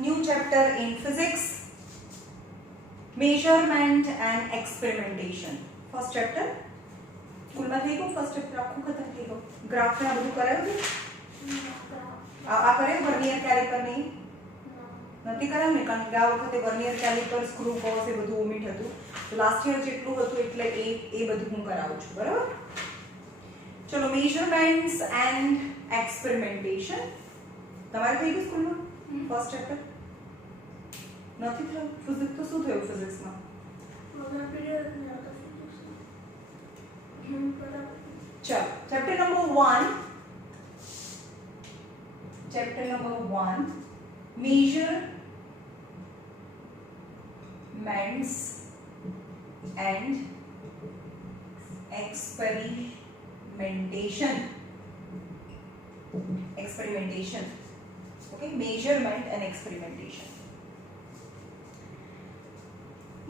new chapter in physics, measurement and experimentation. First chapter school માં થઈ ગયું. First chapter આખું ખતમ થઈ ગયું. ગ્રાફ ને આ બધું કરાયું છે? આ કરે વર્નિયર કેલિપર નહીં નથી કરાયું ને, કારણ કે આ વખતે વર્નિયર કેલિપર સ્ક્રૂ બોસ એ બધું ઓમિટ હતું. તો લાસ્ટ યર જેટલું હતું એટલે એ બધું હું કરાવું છું. બરાબર. ચલો, મેઝરમેન્ટ્સ એન્ડ એક્સપેરિમેન્ટેશન તમારે થઈ ગયું સ્કૂલમાં ફર્સ્ટ ચેપ્ટર? નથી થયું. ફિઝિક્સ તો શું થયું ફિઝિક્સમાં? ચલો, chapter number 1, chapter number 1, measurements and experimentation. Okay, measurement and experimentation.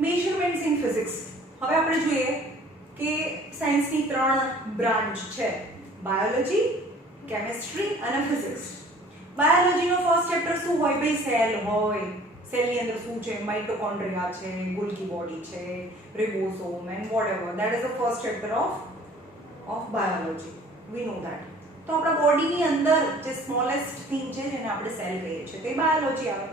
Measurements in physics. હવે આપણે જોઈએ કે સાયન્સની ત્રણ બ્રાન્ચ છે: બાયોલોજી, કેમિસ્ટ્રી અને ફિઝિક્સ. બાયોલોજીનો ફર્સ્ટ ચેપ્ટર શું હોય? ભાઈ સેલ હોય. સેલની અંદર શું છે? માઇટોકોન્ડ્રિયા છે, ગોલ્ગી બોડી છે, ribosome and whatever. That is the first chapter of biology. We know that. તો આપણા બોડીની અંદર જે સ્મોલેસ્ટ થિંગ છે જેને આપણે સેલ કહીએ છીએ તે બાયોલોજી આવે.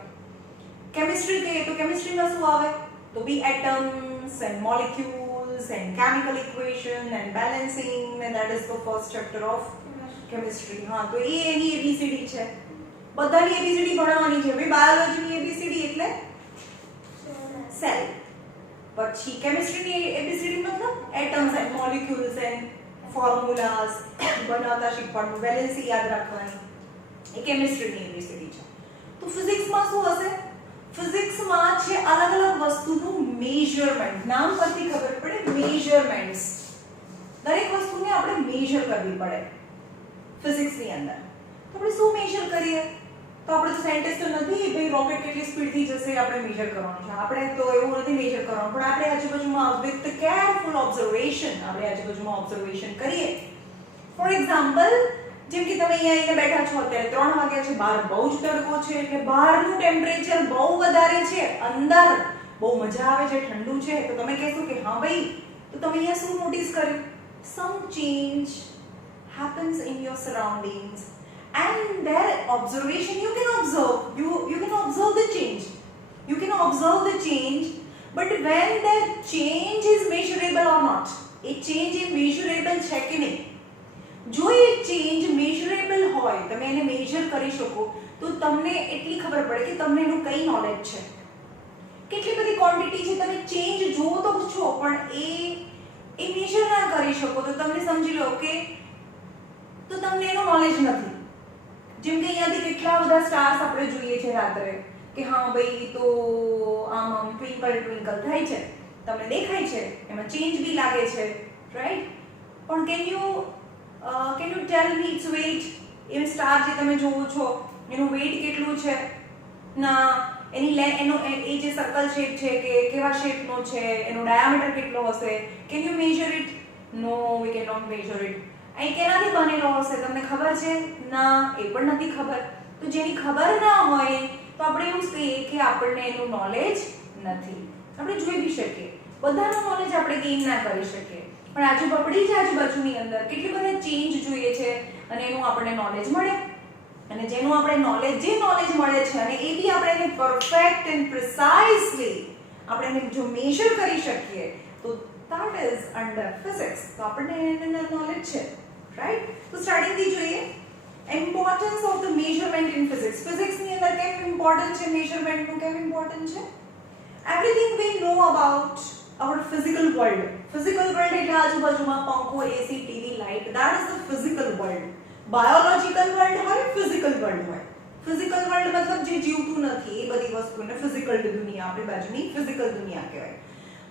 કેમિસ્ટ્રી કહીએ તો કેમિસ્ટ્રીમાં શું આવે? તો બી atoms and molecules and chemical equation and balancing, and that is the first chapter of chemistry. હા, તો એ એની એબીસીડી છે. બધાની એબીસીડી ભણવાની છે. ભાઈ બાયોલોજીની એબીસીડી એટલે સેલ. પછી કેમિસ્ટ્રીની એબીસીડી મતલબ એટમ્સ એન્ડ મોલિક્યુલ્સ એન્ડ ફોર્મ્યુલાસ બનાવતા શીખવાનું, વેલેન્સી યાદ રાખવાની. એ કેમિસ્ટ્રીની એબીસીડી છે. તો ફિઝિક્સમાં શું હશે? ફિઝિક્સમાં છે અલગ અલગ વસ્તુનું મેઝરમેન્ટ. નામ પરથી ખબર પડે, મેઝરમેન્ટ્સ. દરેક વસ્તુને આપણે મેઝર કરવી પડે ફિઝિક્સની અંદર. તો આપણે શું મેઝર કરીએ? તો આપણે તો સાયન્ટિસ્ટ નથી ભાઈ રોકેટ કેટલી સ્પીડથી જશે આપણે મેઝર કરવાનું છે. આપણે તો એવું નથી મેઝર કરવાનું, પણ આપણે આજુબાજુમાં વિથ કેરફુલ ઓબ્ઝર્વેશન આપણે આજુબાજુમાં ઓબ્ઝર્વેશન કરીએ. ફોર એક્ઝામ્પલ, જેમ કે તમે અહીંયા બેઠા છો, અત્યારે 3 વાગ્યા છે, બહાર બહુ જ તડકો છે, એટલે બહારનું ટેમ્પરેચર બહુ વધારે છે, અંદર બહુ મજા આવે છે, ઠંડુ છે. તો તમે કહેશો કે હા ભાઈ, તો તમે અહીંયા શું નોટિસ કર્યું? સમ change happens in your surroundings, and their observation you can observe. You can observe the change. You can observe the change, but when that change is measurable or not. A change is measurable છે કે નહીં? જો એ change મેઝરેબલ હોય, તમે એને measure કરી શકો, તો તમને એટલી ખબર પડે કે તમને એનું કઈ નોલેજ છે, કેટલી બધી ક્વોન્ટિટી છે. તમે ચેન્જ જોવો તો છો, પણ એ મેઝર ના કરી શકો તો તમને સમજી લો કે તો તમને એનો નોલેજ નથી. જેમ કે અહીંયાથી કેટલા બધા સ્ટાર્સ આપણે જોઈએ છે રાત્રે, કે હા ભાઈ તો આમ ટ્વિંકલ ટ્વિંકલ થાય છે, તમને દેખાય છે, એમાં ચેન્જ બી લાગે છે, રાઈટ? પણ can you tell me its weight? એ સ્ટાર જે તમે જોવો છો એનું વેઇટ કેટલું છે? ના, એનો એ જે સર્કલ શેપ છે કે કેવા શેપનો છે, એનો ડાયામીટર કેટલો હશે? Can you measure it? No, we can not measure it. અહીં કેનાથી બનેલો હશે તમને ખબર છે? ના, એ પણ નથી ખબર. તો જેની ખબર ના હોય તો આપણે એવું જ કહીએ કે આપણને એનું નોલેજ નથી. આપણે જોઈ બી શકીએ, બધાનું નોલેજ આપણે ગેઇન ના કરી શકીએ, પણ આજુબાજુની અંદર કેટલી બધા ચેન્જ જોઈએ છે અને એનું આપણને નોલેજ મળે. અને જેનું આપણે નોલેજ મળે છે અને એ બી આપણે એને પરફેક્ટ એન્ડ પ્રિસાઇઝલી આપણે એને જો મેઝર કરી શકીએ તો that is under physics. તો આપણને એનું નોલેજ છે, રાઈટ? તો સ્ટાર્ટિંગ થી જોઈએ importance of the measurement in physics. Physics ની અંદર કેમ ઇમ્પોર્ટન્ટ છે મેઝરમેન્ટ નું? કેમ ઇમ્પોર્ટન્ટ છે? Everything we know about our physical world. Physical world એટલે આજુબાજુમાં પંખો, AC, TV, light, that is the physical world. Biological world હોય, physical world હોય. Physical world મતલબ જે જીવતું નથી એ બધી વસ્તુને physical દુનિયા, આપણી બાજુની physical દુનિયા કહેવાય.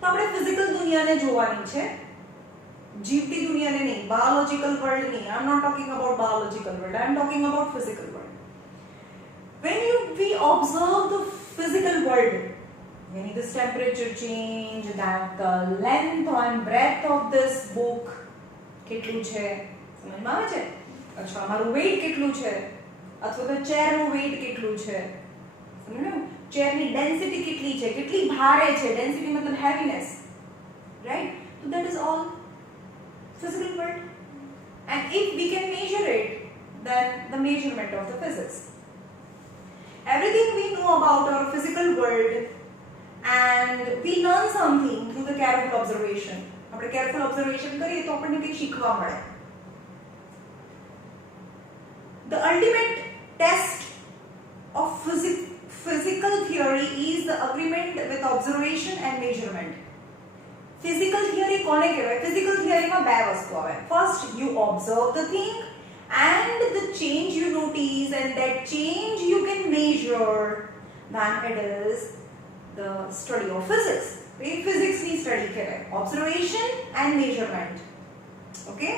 તો આપણે physical દુનિયાને જોવાની છે, જીવતી દુનિયાને નહીં. Biological world નહીં. I am not talking about biological world. I am talking about physical world. When we observe the physical world, when this temperature change, that the length and breadth of this book કેટલું છે, સમજમાં આવે છે? અચ્છા, મારું weight કેટલું છે, અથવા તો ચેરનું weight કેટલું છે, સમજાયું? ચેરની ડેન્સિટી કેટલી છે, કેટલી ભારે છે, ડેન્સિટી મતલબ હેવીનેસ, right? So that is all physical world, and if we can measure it, then the measurement of the physics. Everything we know about our physical world and we learn something through the careful observation. આપણે careful observation કરીએ તો આપણને કંઈક શીખવા મળે. The ultimate test of physical theory is the agreement with observation and measurement. Physical theory કોને કહેવાય? Physical theory માં બે વસ્તુ આવે. First, you observe the thing and the change you notice, and that change you can measure. Then it is the study of physics. Physics ની study કહેવાય. Observation and measurement. Okay?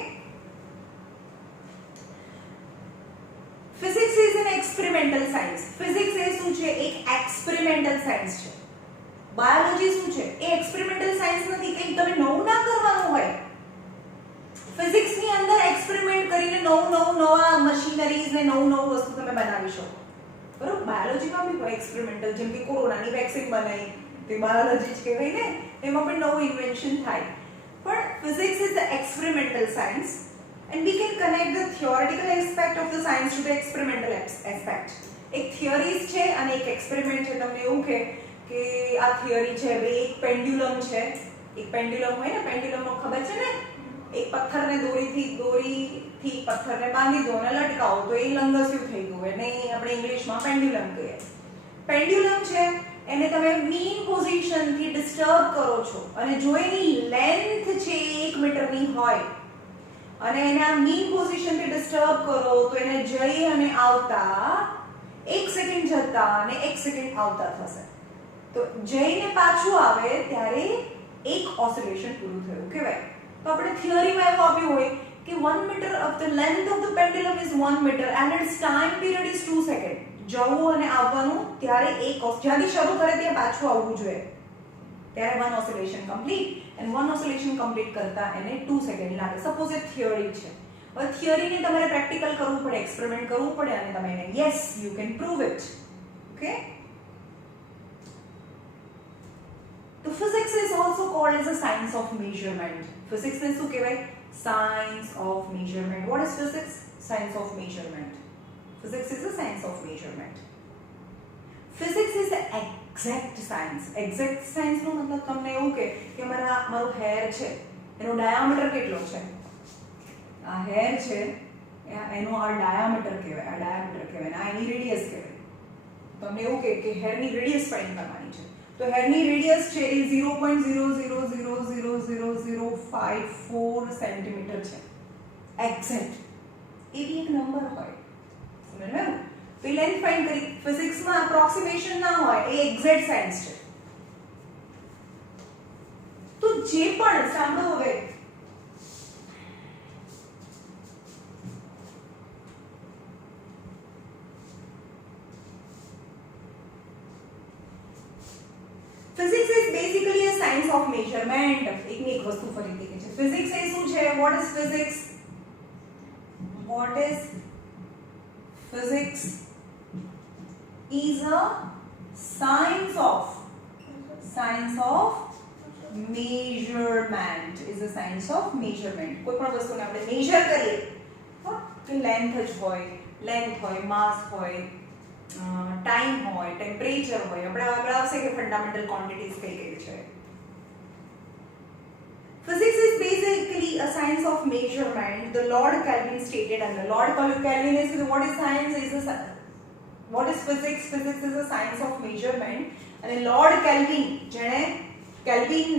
Physics is an experimental science. Physics એ શું છે? એક experimental science છે. Biology શું છે? એ experimental science નથી, કંઈ તમે નવું ના કરવાનું હોય. ફિઝિક્સ ની અંદર એક્સપેરિમેન્ટ કરીને નવા મશીનરીઝ ને નવું વસ્તુ તમે બનાવી શકો. બરોબર? બાયોલોજીમાં બી હોય એક્સપેરિમેન્ટલ, જેમ કે કોરોનાની વેક્સિન બનાવી, તે બાયોલોજી જ કહેવાય ને, એમાં પણ નવું ઇન્વેન્શન થાય. પણ physics is the experimental science, and we can connect the theoretical aspect of the science to the experimental aspect. એક થિયરીઝ છે અને એક એક્સપેરિમેન્ટ છે. તમને એવું કે આ થિયરી છે, એક પેન્ડ્યુલમ છે. એક પેન્ડ્યુલમ હોય ને, પેન્ડ્યુલમનો ખબર છે ને, એક પથ્થરને દોરીથી પથ્થરને બાંધી દો અને લટકાવો તો એ લંગસ્યું થઈ ગયું, એને આપણે ઇંગ્લિશમાં પેન્ડ્યુલમ કહીએ. પેન્ડ્યુલમ છે એને તમે મીન પોઝિશનથી ડિસ્ટર્બ કરો છો, અને જો એની લેન્થ છે 1 મીટરની હોય અને એને આ મીન પોઝિશનથી ડિસ્ટર્બ કરો તો એને જઈ અને આવતા 1 સેકન્ડ જતા અને 1 સેકન્ડ આવતા થશે. તો જઈને પાછું આવે ત્યારે એક ઓસિલેશન પૂરું થયું કહેવાય. તો આપણે થિયરીમાં એવું આપ્યું હોય કે 1 metre of the length of the pendulum is 1 metre and its time period is 2 second. જવું અને આવવાનું ત્યારે જ્યાંથી શરૂ કરે ત્યાં પાછું આવવું જોઈએ, ત્યારે 1 oscillation complete, and 1 oscillation complete કરતા એને 2 સેકન્ડ લાગે. સપોઝ એ થિયરી છે. હવે થિયરીને તમારે પ્રેક્ટિકલ કરવું પડે, એક્સપેરિમેન્ટ કરવું પડે, અને તમે એને yes you can prove it. Okay? The physics is also called as a science of measurement. Physics ને શું કહેવાય? Science of measurement. What is physics? Science of measurement. Physics is a science of measurement. Physics is the exact science. Exact science નો મતલબ તમને એવું કે મારું hair છે, એનો ડાયામીટર કેટલો છે? આ હેર છે, એનો આ ડાયામીટર કહેવાય, આ ડાયામીટર કહેવાય, આ એની રેડિયસ કહેવાય. તમને એવું કે હેરની રેડિયસ ફાઇન્ડ કરવાની છે. તો હેરની રેડિયસ છે એ 0.0000054 સેન્ટીમીટર છે. એક્ઝેક્ટ એવી એક નંબર હોય, સમજાયું? તો એ લેન્થ ફાઇન્ડ કરી. ફિઝિક્સમાં એપ્રોક્સિમેશન ના હોય, એ એક્ઝેક્ટ સાયન્સ છે. તો જે પણ સાંભળો હવે, physics is basically a science of measurement. એક વસ્તુ ફરીથી કહે છે, ફિઝિક્સ એ શું છે? what is physics? What is physics? Is a science of measurement. Is a science of measurement. કોઈ પણ વસ્તુને આપણે મેજર કરીએ તો લેન્થ જ હોય, માસ હોય, ટાઈમ હોય, ટેમ્પરેચર હોય. આપણે આગળ આવશે કે ફંડામેન્ટલ ક્વોન્ટિટીઝ કઈ છે. Physics is basically a science of measurement. The Lord Kelvin stated, and the Lord Kelvin is what is science? What is physics? Physics is a science of measurement. અને Lord Kelvin, જેણે kelvin,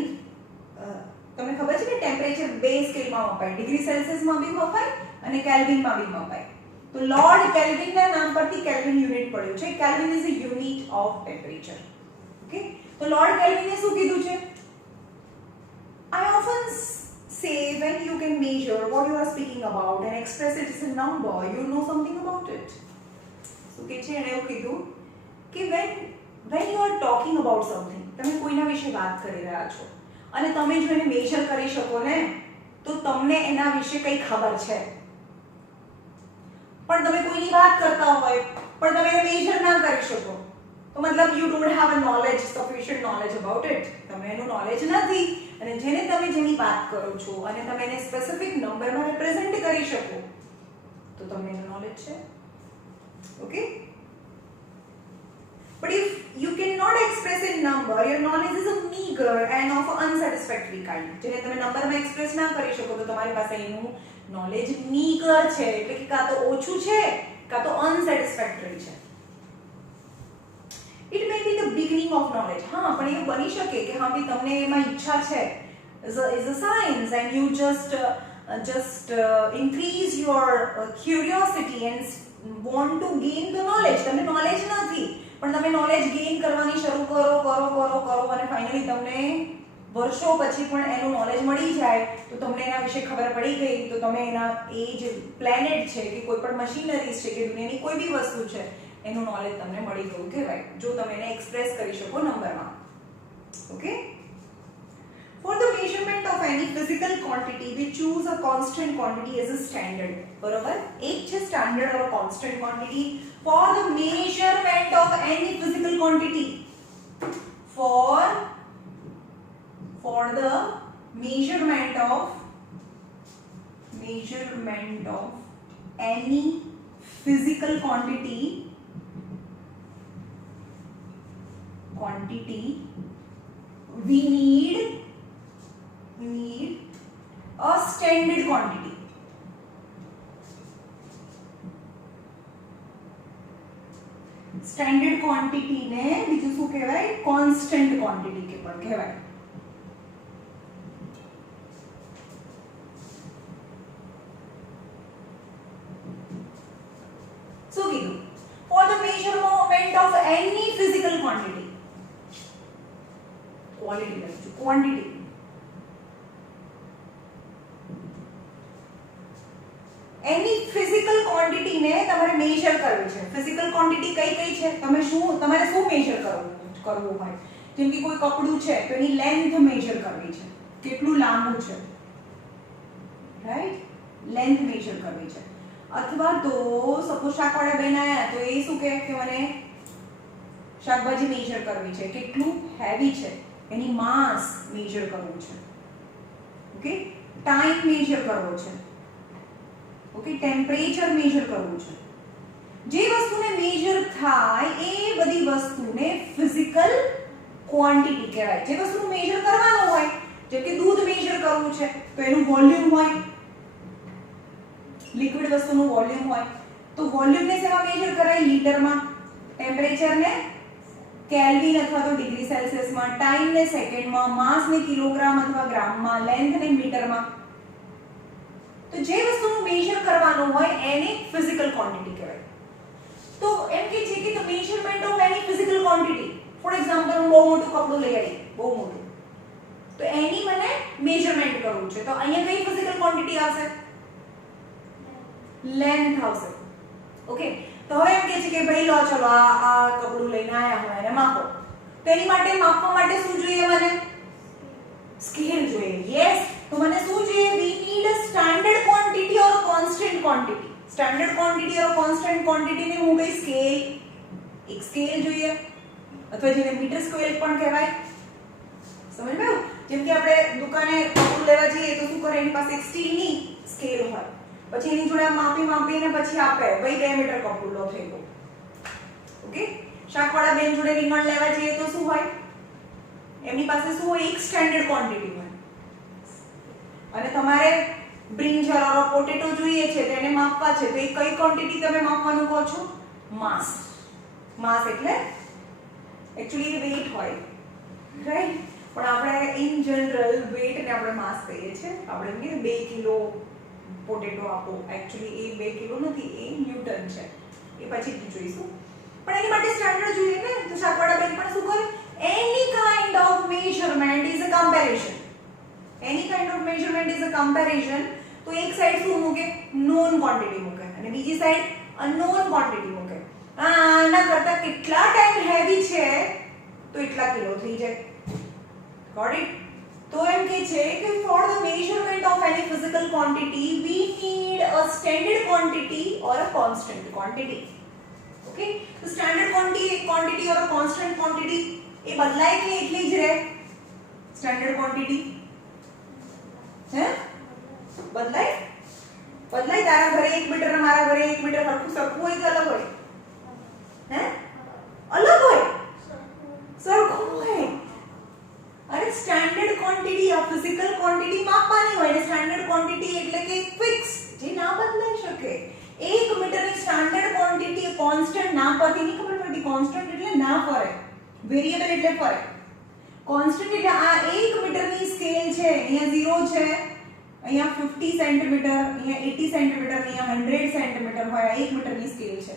તમને ખબર છે કે temperature 2 સ્કેલમાં મપાય, degree સેલ્સિયસમાં બી મપાય અને કેલ્વિનમાં બી મપાય. તો lord કેલ્વિનના નામ પરથી કેલ્વિન યુનિટ પડ્યું છે. Kelvin is a unit of temperature. Okay? તો લોર્ડ કેલ્વિને શું કીધું છે? I often say when you can measure what you are speaking about and express it as a number, you know something about it. શું કે છે? એને એવું કીધું કે when you are talking about something, તમે કોઈના વિશે વાત કરી રહ્યા છો અને તમે જો એને મેજર કરી શકો ને, તો તમને એના વિશે કંઈ ખબર છે. પણ તમે કોઈની વાત કરતા હોય પણ તમે એને મેજર ના કરી શકો, તો મતલબ you don't have a knowledge, sufficient knowledge about it. તમને એનું નોલેજ નથી અને જેને તમે જેની વાત કરો છો અને તમે એને સ્પેસિફિક નંબરમાં રિપ્રેઝન્ટ કરી શકો તો તમને એનું નોલેજ છે. Okay. But if you cannot express in number, your knowledge is a meager and of unsatisfactory kind. જેને તમે નંબરમાં એક્સપ્રેસ ના કરી શકો તો તમારી પાસે એનું નોલેજ meager છે, એટલે કે કાં તો ઓછું છે કાં તો unsatisfactory છે. It may be the beginning of knowledge. હા, પણ એવું બની શકે કે હા ભાઈ તમને એમાં ઈચ્છા છે, is a science and you just increase your curiosity and want to gain the knowledge. તમને નોલેજ નથી પણ તમે નોલેજ ગેઇન કરવાની શરૂ કરો અને ફાઇનલી તમને વર્ષો પછી પણ એનું નોલેજ મળી જાય તો તમને એના વિશે ખબર પડી ગઈ તો તમે એના એ જે પ્લેનેટ છે કે કોઈ પણ મશીનરીઝ છે કે દુનિયાની કોઈ બી વસ્તુ છે એનું નોલેજ તમને મળી ગયું કહેવાય, જો તમે એને એક્સપ્રેસ કરી શકો નંબરમાં. Okay. For the measurement of any physical quantity, we choose a constant quantity as a standard. બરોબર? એક છે standard or constant quantity for the measurement of any physical quantity. For the measurement of any physical quantity we need a standard quantity. Standard quantity ને બીજું શું કહેવાય? Constant quantity કે પણ કહેવાય. શું કીધું? For the measurement of any physical quantity. Quality લખજો, ક્વોન્ટિટી. એની ફિઝિકલ ક્વોન્ટિટી ને તમારે મેઝર કરવી છે. ફિઝિકલ ક્વોન્ટિટી કઈ છે? તમારે શું મેઝર કરવું હોય? જેમ કે કોઈ કપડું છે તો એની લેન્થ મેઝર કરવી છે, કેટલું લાંબુ છે, રાઈટ? લેન્થ મેઝર કરવી છે. અથવા તો સપોઝ શાકવાળા બેન આયા તો એ શું કહે કે મને શાકભાજી મેઝર કરવી છે, કેટલું હેવી છે, એની માસ મેઝર કરવું છે. ઓકે. ટાઈમ મેઝર કરવો છે. ઓકે. ટેમ્પરેચર મેઝર કરવું છે. જે વસ્તુને મેઝર થાય એ બધી વસ્તુને ફિઝિકલ ક્વોન્ટિટી કહેવાય. જે વસ્તુનું મેઝર કરવાનું હોય, જેમ કે દૂધ મેઝર કરવું છે તો એનું વોલ્યુમ હોય, લિક્વિડ વસ્તુનું વોલ્યુમ હોય તો વોલ્યુમને શેમાં મેઝર કરાય? લીટરમાં. ટેમ્પરેચરને કેલ્વિન અથવા તો ડિગ્રી સેલ્સિયસમાં, ટાઈમને સેકન્ડમાં, માસને કિલોગ્રામ અથવા ગ્રામમાં, લેન્થને મીટરમાં. તો જે વસ્તુનું મેઝર કરવાનું હોય એને ફિઝિકલ ક્વોન્ટિટી કહેવાય. તો એમ કે છે કે the measurement of any physical quantity. For example હું બહુ મોટું કપડું લઈ આવી, બહુ મોટું, તો એની મને મેઝરમેન્ટ કરવું છે તો અહીંયા કઈ ફિઝિકલ ક્વોન્ટિટી આવશે? લેન્થ આવશે. ઓકે. તો હવે એમ કે છે કે ભાઈ લો ચલો આ કપડું લઈને આયા હોય અને માપો. તો એની માટે માપવા માટે શું જોઈએ મને? સ્કેલ જોઈએ. યસ. તો મને શું જોઈએ? વી need a standard quantity or constant quantity. Standard quantity or constant quantity ને હું કઈ સ્કેલ, એક સ્કેલ જોઈએ અથવા જેને મીટર સ્કેલ પણ કહેવાય. સમજ ગયું? જેમ કે આપણે દુકાને કપડું લેવા જઈએ તો શું કરે? એની પાસે એક સ્ટીલની સ્કેલ હોય, પછી એની જોડે માપીને પછી આપે ભાઈ 2 મીટર કપડું લો થઈ ગયું. ઓકે. શાકવાળા બેન જોડે રીંગણ લેવા જઈએ તો શું હોય? એમની પાસે શું હોય? એક સ્ટાન્ડર્ડ ક્વોન્ટિટી હોય. અને તમારે બ્રિંજલ ઓર પોટેટો જોઈએ છે તો એને માપવા છે તો એ કઈ ક્વોન્ટિટી તમે માપવાનું કહો છો? માસ. માસ એટલે એક્ચ્યુઅલી વેઇટ હોય, રાઈટ? પણ આપણે ઇન જનરલ વેઇટ ને આપણે માસ કહીએ છીએ. આપણે એમ કે 2 કિલો પોટેટો આપો, એક્ચ્યુઅલી એ 2 કિલો નથી, એ ન્યૂટન છે. એ પછીથી જોઈશું. પણ એની માટે સ્ટાન્ડર્ડ જોઈએ ને. તો શાકવાળા બેન પણ શું કરે? એની kind of measurement is a comparison. Any kind of measurement is a comparison. તો એક સાઈડ શું મૂકે? નોન ક્વોન્ટિટી મૂકે અને બીજી સાઈડ અનનોન ક્વોન્ટિટી મૂકે. આના કરતા કેટલા ટાઈમ હેવી છે તો એટલા કિલો થઈ જાય. Got it? તો એમ કે છે કે for the measurement of any physical quantity we need a standard quantity or a constant quantity. Okay. Okay તો standard quantity or constant quantity એ બદલાય કે એટલી જ રહે સ્ટાન્ડર્ડ ક્વોન્ટિટી હે બદલાય તારા ઘરે 1 મીટર અને મારા ઘરે 1 મીટર સરખું હોય કે અલગ હોય હે અલગ હોય સરખું હોય અરે standard quantity of physical quantity માપવાની હોય ને સ્ટાન્ડર્ડ ક્વોન્ટિટી એટલે કે ફિક્સ જે ના બદલાઈ શકે 1 મીટરની સ્ટાન્ડર્ડ ક્વોન્ટિટી કોન્સ્ટન્ટ ના પરથી નહીં ખબર પડતી કોન્સ્ટન્ટ એટલે ના ફરે વેરીએબલ એટલે ફરે કોન્સ્ટન્ટ એટલે આ 1 મીટરની સ્કેલ છે અહીંયા 0 છે અહીંયા 50 સેન્ટીમીટર અહીંયા 80 સેન્ટીમીટર અહીંયા 100 સેન્ટીમીટર હોય 1 મીટરની સ્કેલ છે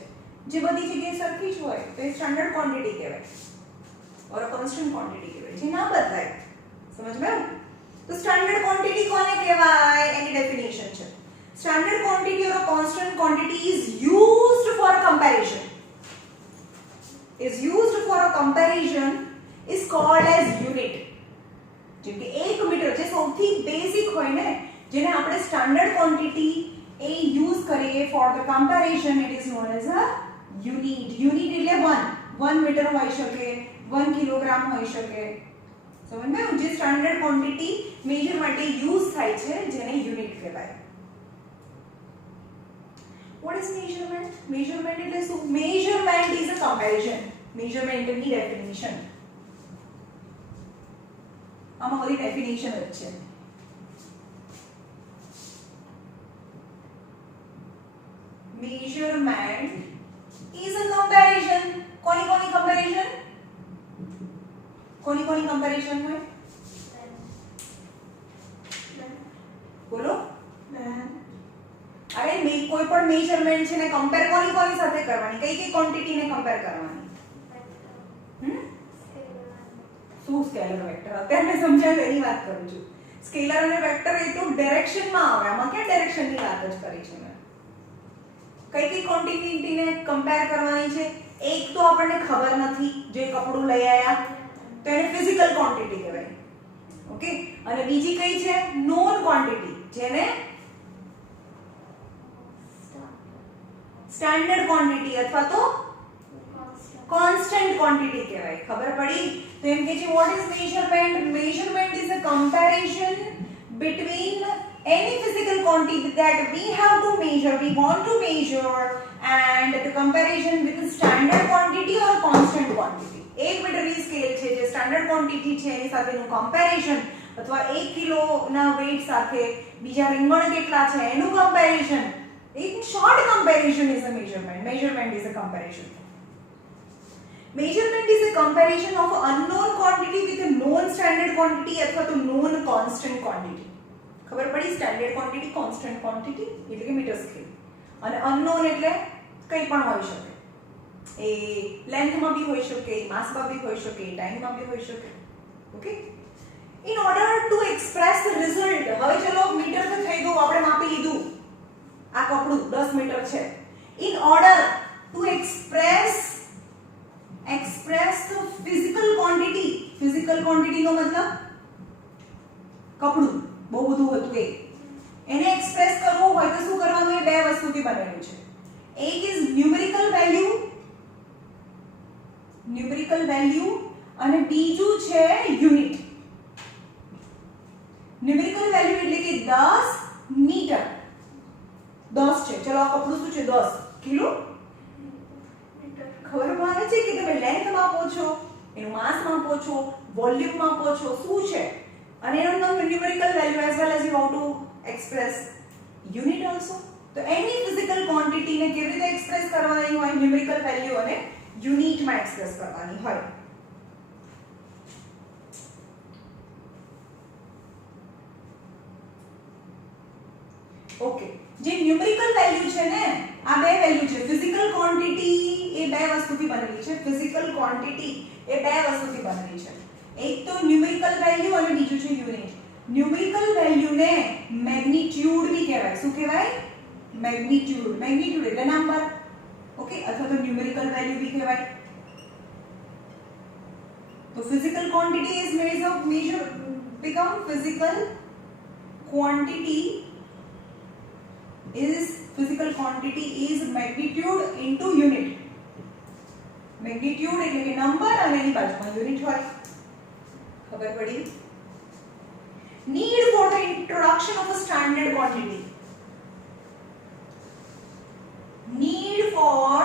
જે બધી જગ્યાએ સરખી જ હોય તો એ સ્ટાન્ડર્ડ ક્વોન્ટિટી કહેવાય ઓર કોન્સ્ટન્ટ ક્વોન્ટિટી કહેવાય જે ના બદલાય સમજ में तो स्टैंडर्ड क्वांटिटी કોને કહેવાય એની ડેફિનેશન છે स्टैंडर्ड क्वांटिटी और constant quantity is used for a comparison is called as unit જેમ કે 1 મીટર જે સૌથી બેઝિક હોય ને જેને આપણે સ્ટાન્ડર્ડ ક્વોન્ટિટી એ યુઝ કરીએ for the comparison it is known as a unit એટલે 1 મીટર હોઈ શકે 1 કિલોગ્રામ હોઈ શકે સમજમાં જે સ્ટાન્ડર્ડ ક્વોન્ટિટી મેજર માટે યુઝ થાય છે જેને યુનિટ કહેવાય What is measurement? Measurement એટલે શું? Measurement is a comparison. Measurement ની definition. આમાં બધી definition જ છે. Measurement is a comparison. કોની comparison? કોની comparison હોય? બોલો? अरे कोई पण मेजरमेंट છે ને કમ્પેર કોની સાથે કરવાની કઈ ક્વોન્ટિટી ને કમ્પેર કરવાની શું સ્કેલર વેક્ટર અત્યારે મેં સમજાવ્યું એની વાત કરું છું સ્કેલર અને વેક્ટર એ તો ડાયરેક્શન માં આવે આમાં ક્યાં ડાયરેક્શન ની વાત જ કરી છે મેં કઈ ક્વોન્ટિટી ને કમ્પેર કરવાની છે એક તો આપણને ખબર નથી જે કપડું લઈ આયા તો એને ફિઝિકલ ક્વોન્ટિટી કહેવાય ઓકે અને બીજી કઈ છે નોન ક્વોન્ટિટી જેને स्टैंडर्ड क्वांटिटी अथवा तो कांस्टेंट क्वांटिटी कहेवाय खबर पड़ी तो एम के what is measurement is a comparison between any physical quantity that we have to measure we want to measure and the comparison with the standard quantity or constant quantity 1 metre ની scale છે જે standard quantity છે એની સાથેનું comparison અથવા 1 kilo ના weight સાથે બીજા રીંગણ કેટલા છે એનું comparison In short, comparison is a measurement. Measurement is a comparison. Measurement is a comparison of unknown quantity with a known standard quantity अथवा तो known constant quantity. खबर पड़ी standard quantity, constant quantity એટલે કે મીટર સ્કેલ અને unknown એટલે કંઈ પણ હોઈ શકે. એ લેન્થ માં બી હોઈ શકે, માસ માં બી હોઈ શકે, ટાઈમ માં બી હોઈ શકે. Okay? In order to express the result, હવે ચલો મીટર તો થઈ ગયું આપણે માપી લીધું. આ કપડું 10 મીટર છે in order to express the physical quantity નો મતલબ કપડું બહુ બધું હતું એને એક્સપ્રેસ કરવું હોય તો શું કરવાનું એ બે વસ્તુથી બનેલું છે એક ઇઝ ન્યુમેરિકલ વેલ્યુ અને બીજું છે યુનિટ ન્યુમેરિકલ વેલ્યુ એટલે કે 10 મીટર 10 છે ચલો આ કપડું શું છે 10 કિલો ખબર પડે છે કે તમે લેન્થ માપો છો એનું માસ માપો છો વોલ્યુમ માપો છો શું છે અને એનું નામ numerical value as well as you how two express unit also તો એની ફિઝિકલ ક્વોન્ટિટી ને કેવી રીતે એક્સપ્રેસ કરવાની હોય ન્યુમેરિકલ વેલ્યુ અને યુનિટ માં એક્સપ્રેસ કરવાની હોય ઓકે જે ન્યુમેરિકલ વેલ્યુ છે ને આ બે વેલ્યુ છે ફિઝિકલ ક્વોન્ટિટી એ બે વસ્તુથી બનેલી છે ફિઝિકલ ક્વોન્ટિટી એ બે વસ્તુથી બનેલી છે એક તો ન્યુમેરિકલ વેલ્યુ અને બીજું છે યુનિટ ન્યુમેરિકલ વેલ્યુ ને મેગ્નીટ્યુડ બી કહેવાય શું કહેવાય મેગ્નીટ્યુડ એટલે નંબર ઓકે અથવા તો ન્યુમેરિકલ વેલ્યુ બી કહેવાય તો physical quantity is become physical quantity is magnitude into unit magnitude એટલે કે નંબર અને એની બાજુમાં યુનિટ હોય. ખબર પડી? need for the introduction of a standard quantity. need for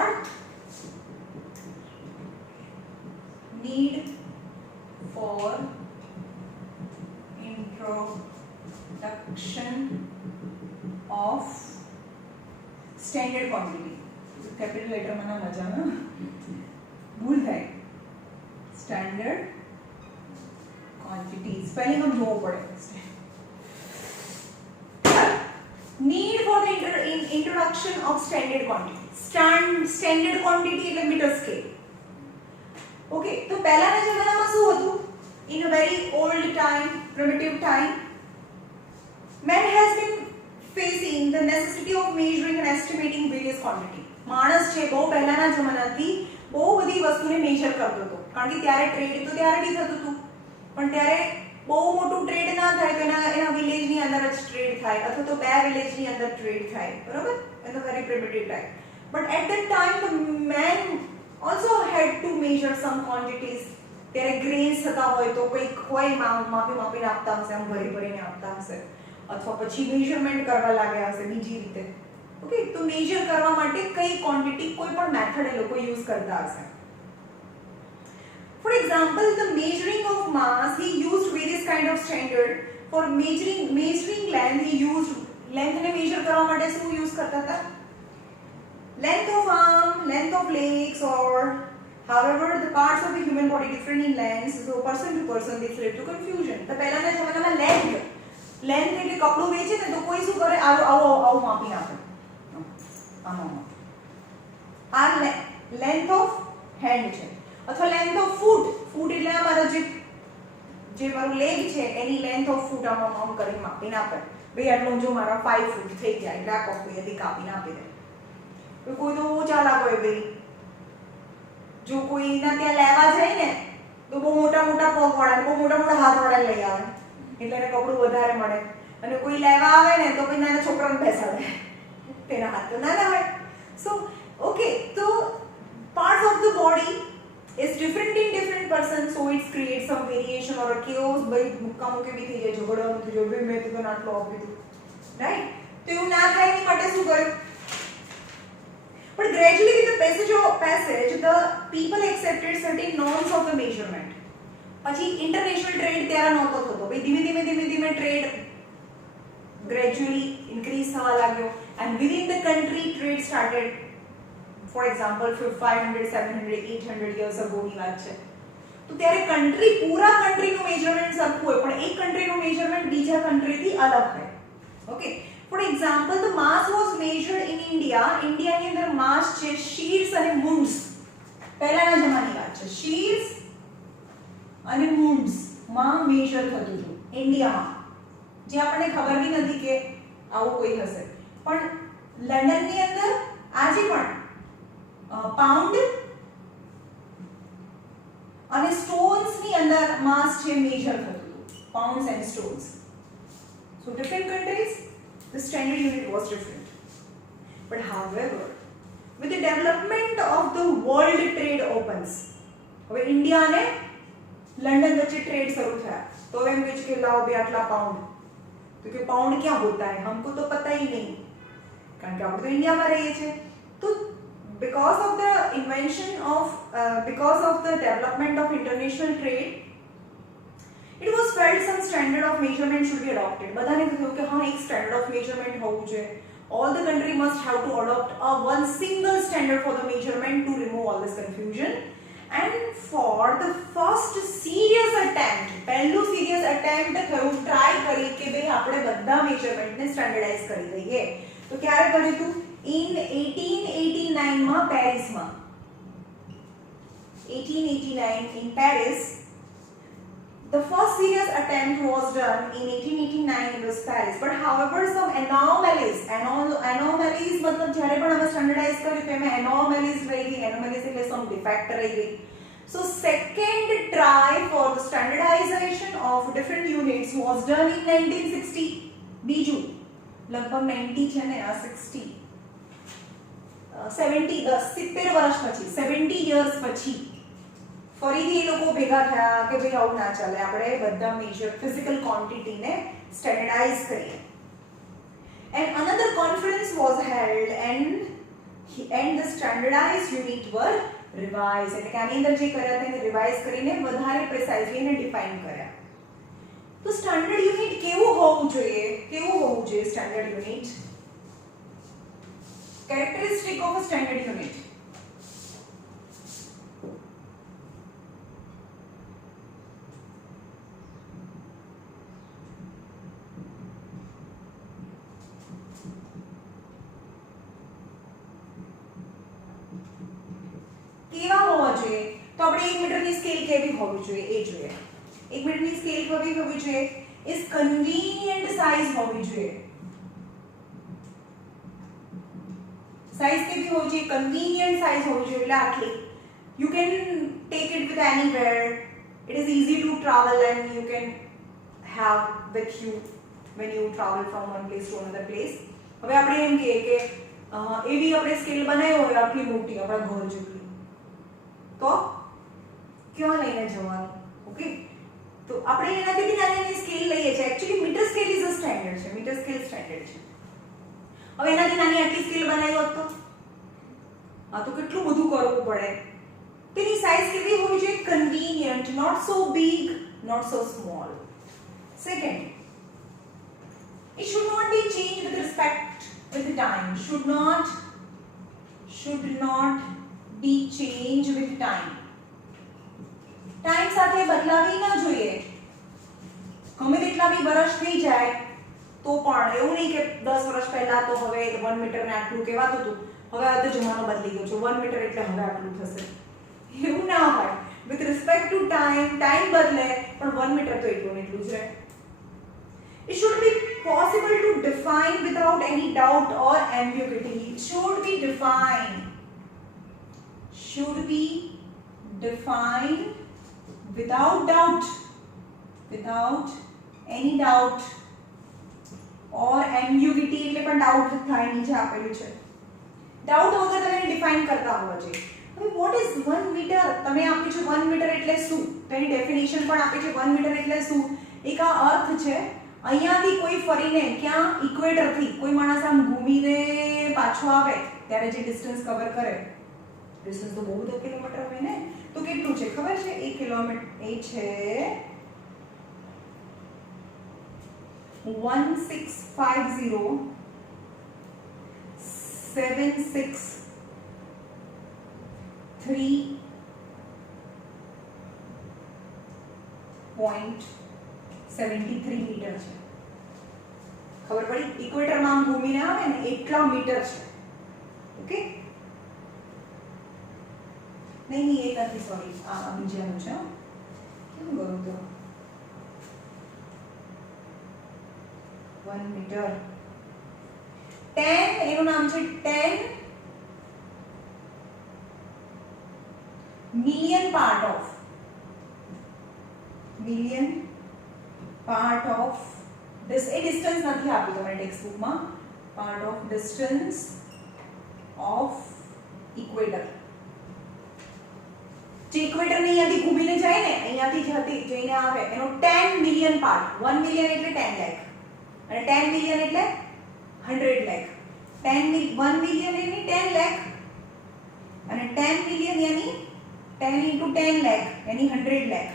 introduction of standard quantity. Capital letter में ना मजा ना भूल जाए. स्टैंडर्ड क्वांटिटीज पहले हम दो पढ़े. need for the introduction of standard quantity. standard quantity એટલે મીટર સ્કેલ. ઓકે, તો પહેલાના જમાનામાં શું હતું? in a very old time, primitive time, man has been facing the necessity of measuring and estimating various quantity. માણસ છે બહુ પહેલાના જમાનાથી બહુ બધી વસ્તુને મેજર કરતો હતો, કારણ કે ત્યારે ટ્રેડ તો ત્યારે બી થતું હતું, પણ ત્યારે બહુ મોટું ટ્રેડ ના થાય તો એના વિલેજની અંદર જ ટ્રેડ થાય, અથવા તો બે વિલેજની અંદર ટ્રેડ થાય, બરાબર? in the very primitive time. But at that time the man also had to measure some quantities. ત્યારે ગ્રેન્સ થતા હોય તો કંઈક હોય માપીને આપતા હશે, આમ ભરીને આપતા હશે, અથવા પછી મેઝરમેન્ટ કરવા લાગ્યા હશે બીજી રીતે. ઓકે, તો મેજર કરવા માટે કઈ ક્વોન્ટિટી કોઈ પણ મેથડ એ લોકો યુઝ કરતા હશે. For example, the measuring of mass, he used various kind of standard. For measuring length, he used length ને measure કરવા માટે શું યુઝ કરતા હતા? Length of arm, length of legs, or however the parts of the human body different in length, so person to person this led to confusion. તો પહેલાના જમાનામાં length એટલે કપડું વેચે ને તો કોઈ શું કરે? આવું માપીને આપે. આ લેન્થ ઓફ હેન્ડ છે, અથવા લેન્થ ઓફ ફૂટ. ફૂટ એટલે અમારો જે મારું લેગ છે એની લેન્થ ઓફ ફૂટ આમ કરીને માપીને આપે. ભાઈ આટલું જો મારા 5 ફૂટ થઈ જાય એટલે આ કપડી કાપીને આપી દે. તો કોઈ તો ચાલાક હોય ભાઈ, જો કોઈના ત્યાં લેવા જાય ને તો બહુ મોટા મોટા પગ વાળા, બહુ મોટા મોટા હાથ વાળા લઈ આવે એટલે એને કપડું વધારે મળે. અને કોઈ લેવા આવે ને તો પછી નાના છોકરાને બેસાડે, તેના હાથ તો નાના હોય. સો ઓકે, તો parts of the body is different in different persons, so it creates some variation or a chaos. ભાઈ મુક્કા મુકે બી થઈ જાય, ઝઘડવાનું થઈ જાય, ભાઈ મેં તો આટલું આપ્યું હતું, રાઈટ? તો એવું ના થાય એની માટે શું કર્યું? But gradually with the passage, the people accepted certain norms of the measurement. પછી ઇન્ટરનેશનલ ટ્રેડ ત્યારે નહોતો થતો, ભાઈ ધીમે ટ્રેડ gradually increase થવા લાગ્યો, and within the country trade started. For example, 500, 700, 800 years ago ની વાત છે. તો ત્યારે કન્ટ્રી, પૂરા કન્ટ્રીનું મેજરમેન્ટ સરખું હોય, પણ એક કન્ટ્રીનું મેજરમેન્ટ બીજા કન્ટ્રીથી અલગ હોય. Okay, for example, the mass was measured in India. ઇન્ડિયાની અંદર માસ છે શીર્સ અને મુંડ્સ. પહેલાના જમાનાની વાત છે, શીર્સ અને મુંડ્સ માં મેજર થતું હતું ઇન્ડિયામાં, જે આપણને ખબર બી નથી કે આવું કોઈ હશે. પણ લંડનની અંદર આજે પણ પાઉન્ડ અને સ્ટોન્સની અંદર માસ છે મેજર થતું હતું, pounds and stones. So different countries, the standard unit was different. But however, with the development of the world trade opens, હવે ઇન્ડિયા અને લંડન વચ્ચે ટ્રેડ શરૂ થયા, તો એમ કહે કે લાવો બે આટલા પાઉન્ડ. तो कि पाउंड क्या होता है हमको तो पता ही नहीं, कारण कि हम तो इंडिया में रहिए छे. तो because of the invention of because of the development of international trade, it was felt some standard of measurement should be adopted. બધાને કહ્યું કે હા એક standard of measurement હોવું જોઈએ. All the country must have to adopt a one single standard for the measurement to remove all this confusion. And for the first serious attempt, પહેલું serious attempt થયું, try કરી કે ભાઈ આપણે બધા મેજરમેન્ટને standardise કરી દઈએ. તો ક્યારે કર્યું હતું? in 1889 માં પેરિસમાં. 1889 in Paris. The first serious attempt was done in 1889 in Paris. But however, some anomalies मतलब જ્યારે પણ અમે સ્ટાન્ડર્ડાઇઝ કર્યું તો એમાં anomalies રહી ગઈ. anomalies એટલે some defect રહી ગઈ. So second try for the standardization of different units was done in 1960. બીજું લગભગ 90 છે ને આ 60 70 વર્ષ પછી 70 years પછી ફરીથી એ લોકો ભેગા થયા કે ભાઈ આવું ના ચાલે, આપણે બધા મેજર ફિઝિકલ ક્વોન્ટિટીને સ્ટેન્ડર્ડાઇઝ કરીએ. And another conference was held and the standardized unit were revised. એટલે કે આની અંદર જે કર્યા તેને રિવાઇઝ કરીને વધારે પ્રિસાઇઝલી એને ડિફાઇન કર્યા. તો સ્ટાન્ડર્ડ યુનિટ કેવું હોવું જોઈએ standard unit? Characteristic of a standard unit. કેવા હોવા જોઈએ? તો આપણે 1 મીટરની સ્કેલ કેવી હોવી જોઈએ એ જોઈએ. 1 મીટરની સ્કેલ કેવી હોવી જોઈએ? ઇઝ કન્વીનિયન્ટ સાઇઝ હોવી જોઈએ. સાઇઝ કેવી હોવી જોઈએ? કન્વીનિયન્ટ સાઇઝ હોવી જોઈએ. એટલે આટલી. You can take it with anywhere. It is easy to travel and you can have with you when you travel from one place to another place. હવે આપણે એમ કહીએ કે એવી આપણે સ્કેલ બનાવી હોય આટલી મોટી આપણા ઘર જેટલી, તો ક્યાં લઈને જવાનું? ઓકે, તો આપણે એનાથી નાની સ્કેલ લઈએ છીએ. Actually metre scale is a standard છે. મીટર સ્કેલ સ્ટાન્ડર્ડ છે. હવે એનાથી નાની આટલી સ્કેલ બનાવી હોત તો તો કેટલું બધું કરવું પડે. તેની સાઇઝ કેવી હોવી જોઈએ? Convenient, not so big, not so small. Second, it should not be changed with respect with time. Should not be changed with time. Time સાથે બદલાવી ન જોઈએ. ગમે તેટલા બી વર્ષ થઈ જાય તો પણ એવું નહીં કે 10 વર્ષ પહેલા તો હવે 1 મીટર ને આટલું કહેવાતું હતું, હવે આ તો જમાનો બદલી ગયો છે, 1 મીટર એટલે હવે આટલું થશે, એવું ના હોય. વિથ રિસ્પેક્ટ ટુ ટાઈમ બદલે પણ 1 મીટર તો એટલું ને એટલું જ રહે. It should be possible to define without any doubt or ambiguity. It should be defined without doubt, without any doubt or ambiguity. એટલે પણ ડાઉટ થાય નીચે આપેલું છે. ડાઉટ વગર તમે ડિફાઇન કરતા હોવા જોઈએ. હવે વોટ ઇઝ 1 મીટર? તમે આપ્યું છે 1 મીટર એટલે શું? તેની ડેફિનેશન પણ આપી છે. 1 મીટર એટલે શું? એક આ અર્થ છે. અહીંયાથી કોઈ ફરીને ક્યાં ઇક્વેટરથી કોઈ માણસ આમ ઘૂમીને પાછો આવે ત્યારે જે ડિસ્ટન્સ કવર કરે, ડિસ્ટન્સ તો બહુ બધો કિલોમીટર હોય ને, તો કેટલું છે ખબર છે? 1 કિલોમીટર એ છે 1650763.73 મીટર છે. ખબર પડી? ઇક્વેટરમાં આમ ઘૂમીને આવે ને એટલા મીટર છે. ઓકે, નહીં એ નથી, સોરી, આ બીજાનું છે. કેમ કરું તો 1 મીટર 10, એનું નામ છે 10 million part of this. A distance નથી આપ્યું તમારી ટેક્સ્ટ બુકમાં. Part of distance of equator. જે ઇક્વેટર ને અહીંયાથી ઘૂમીને જાય ને, અહીંયાથી જઈને આવે એનો 10 મિલિયન પાર્ટ. 1 મિલિયન એટલે 10 લાખ અને 10 મિલિયન એટલે 100 લાખ. 1 મિલિયન એટલે 10 લાખ અને 10 મિલિયન યાની 10 into 10 લાખ યાની 100 લાખ.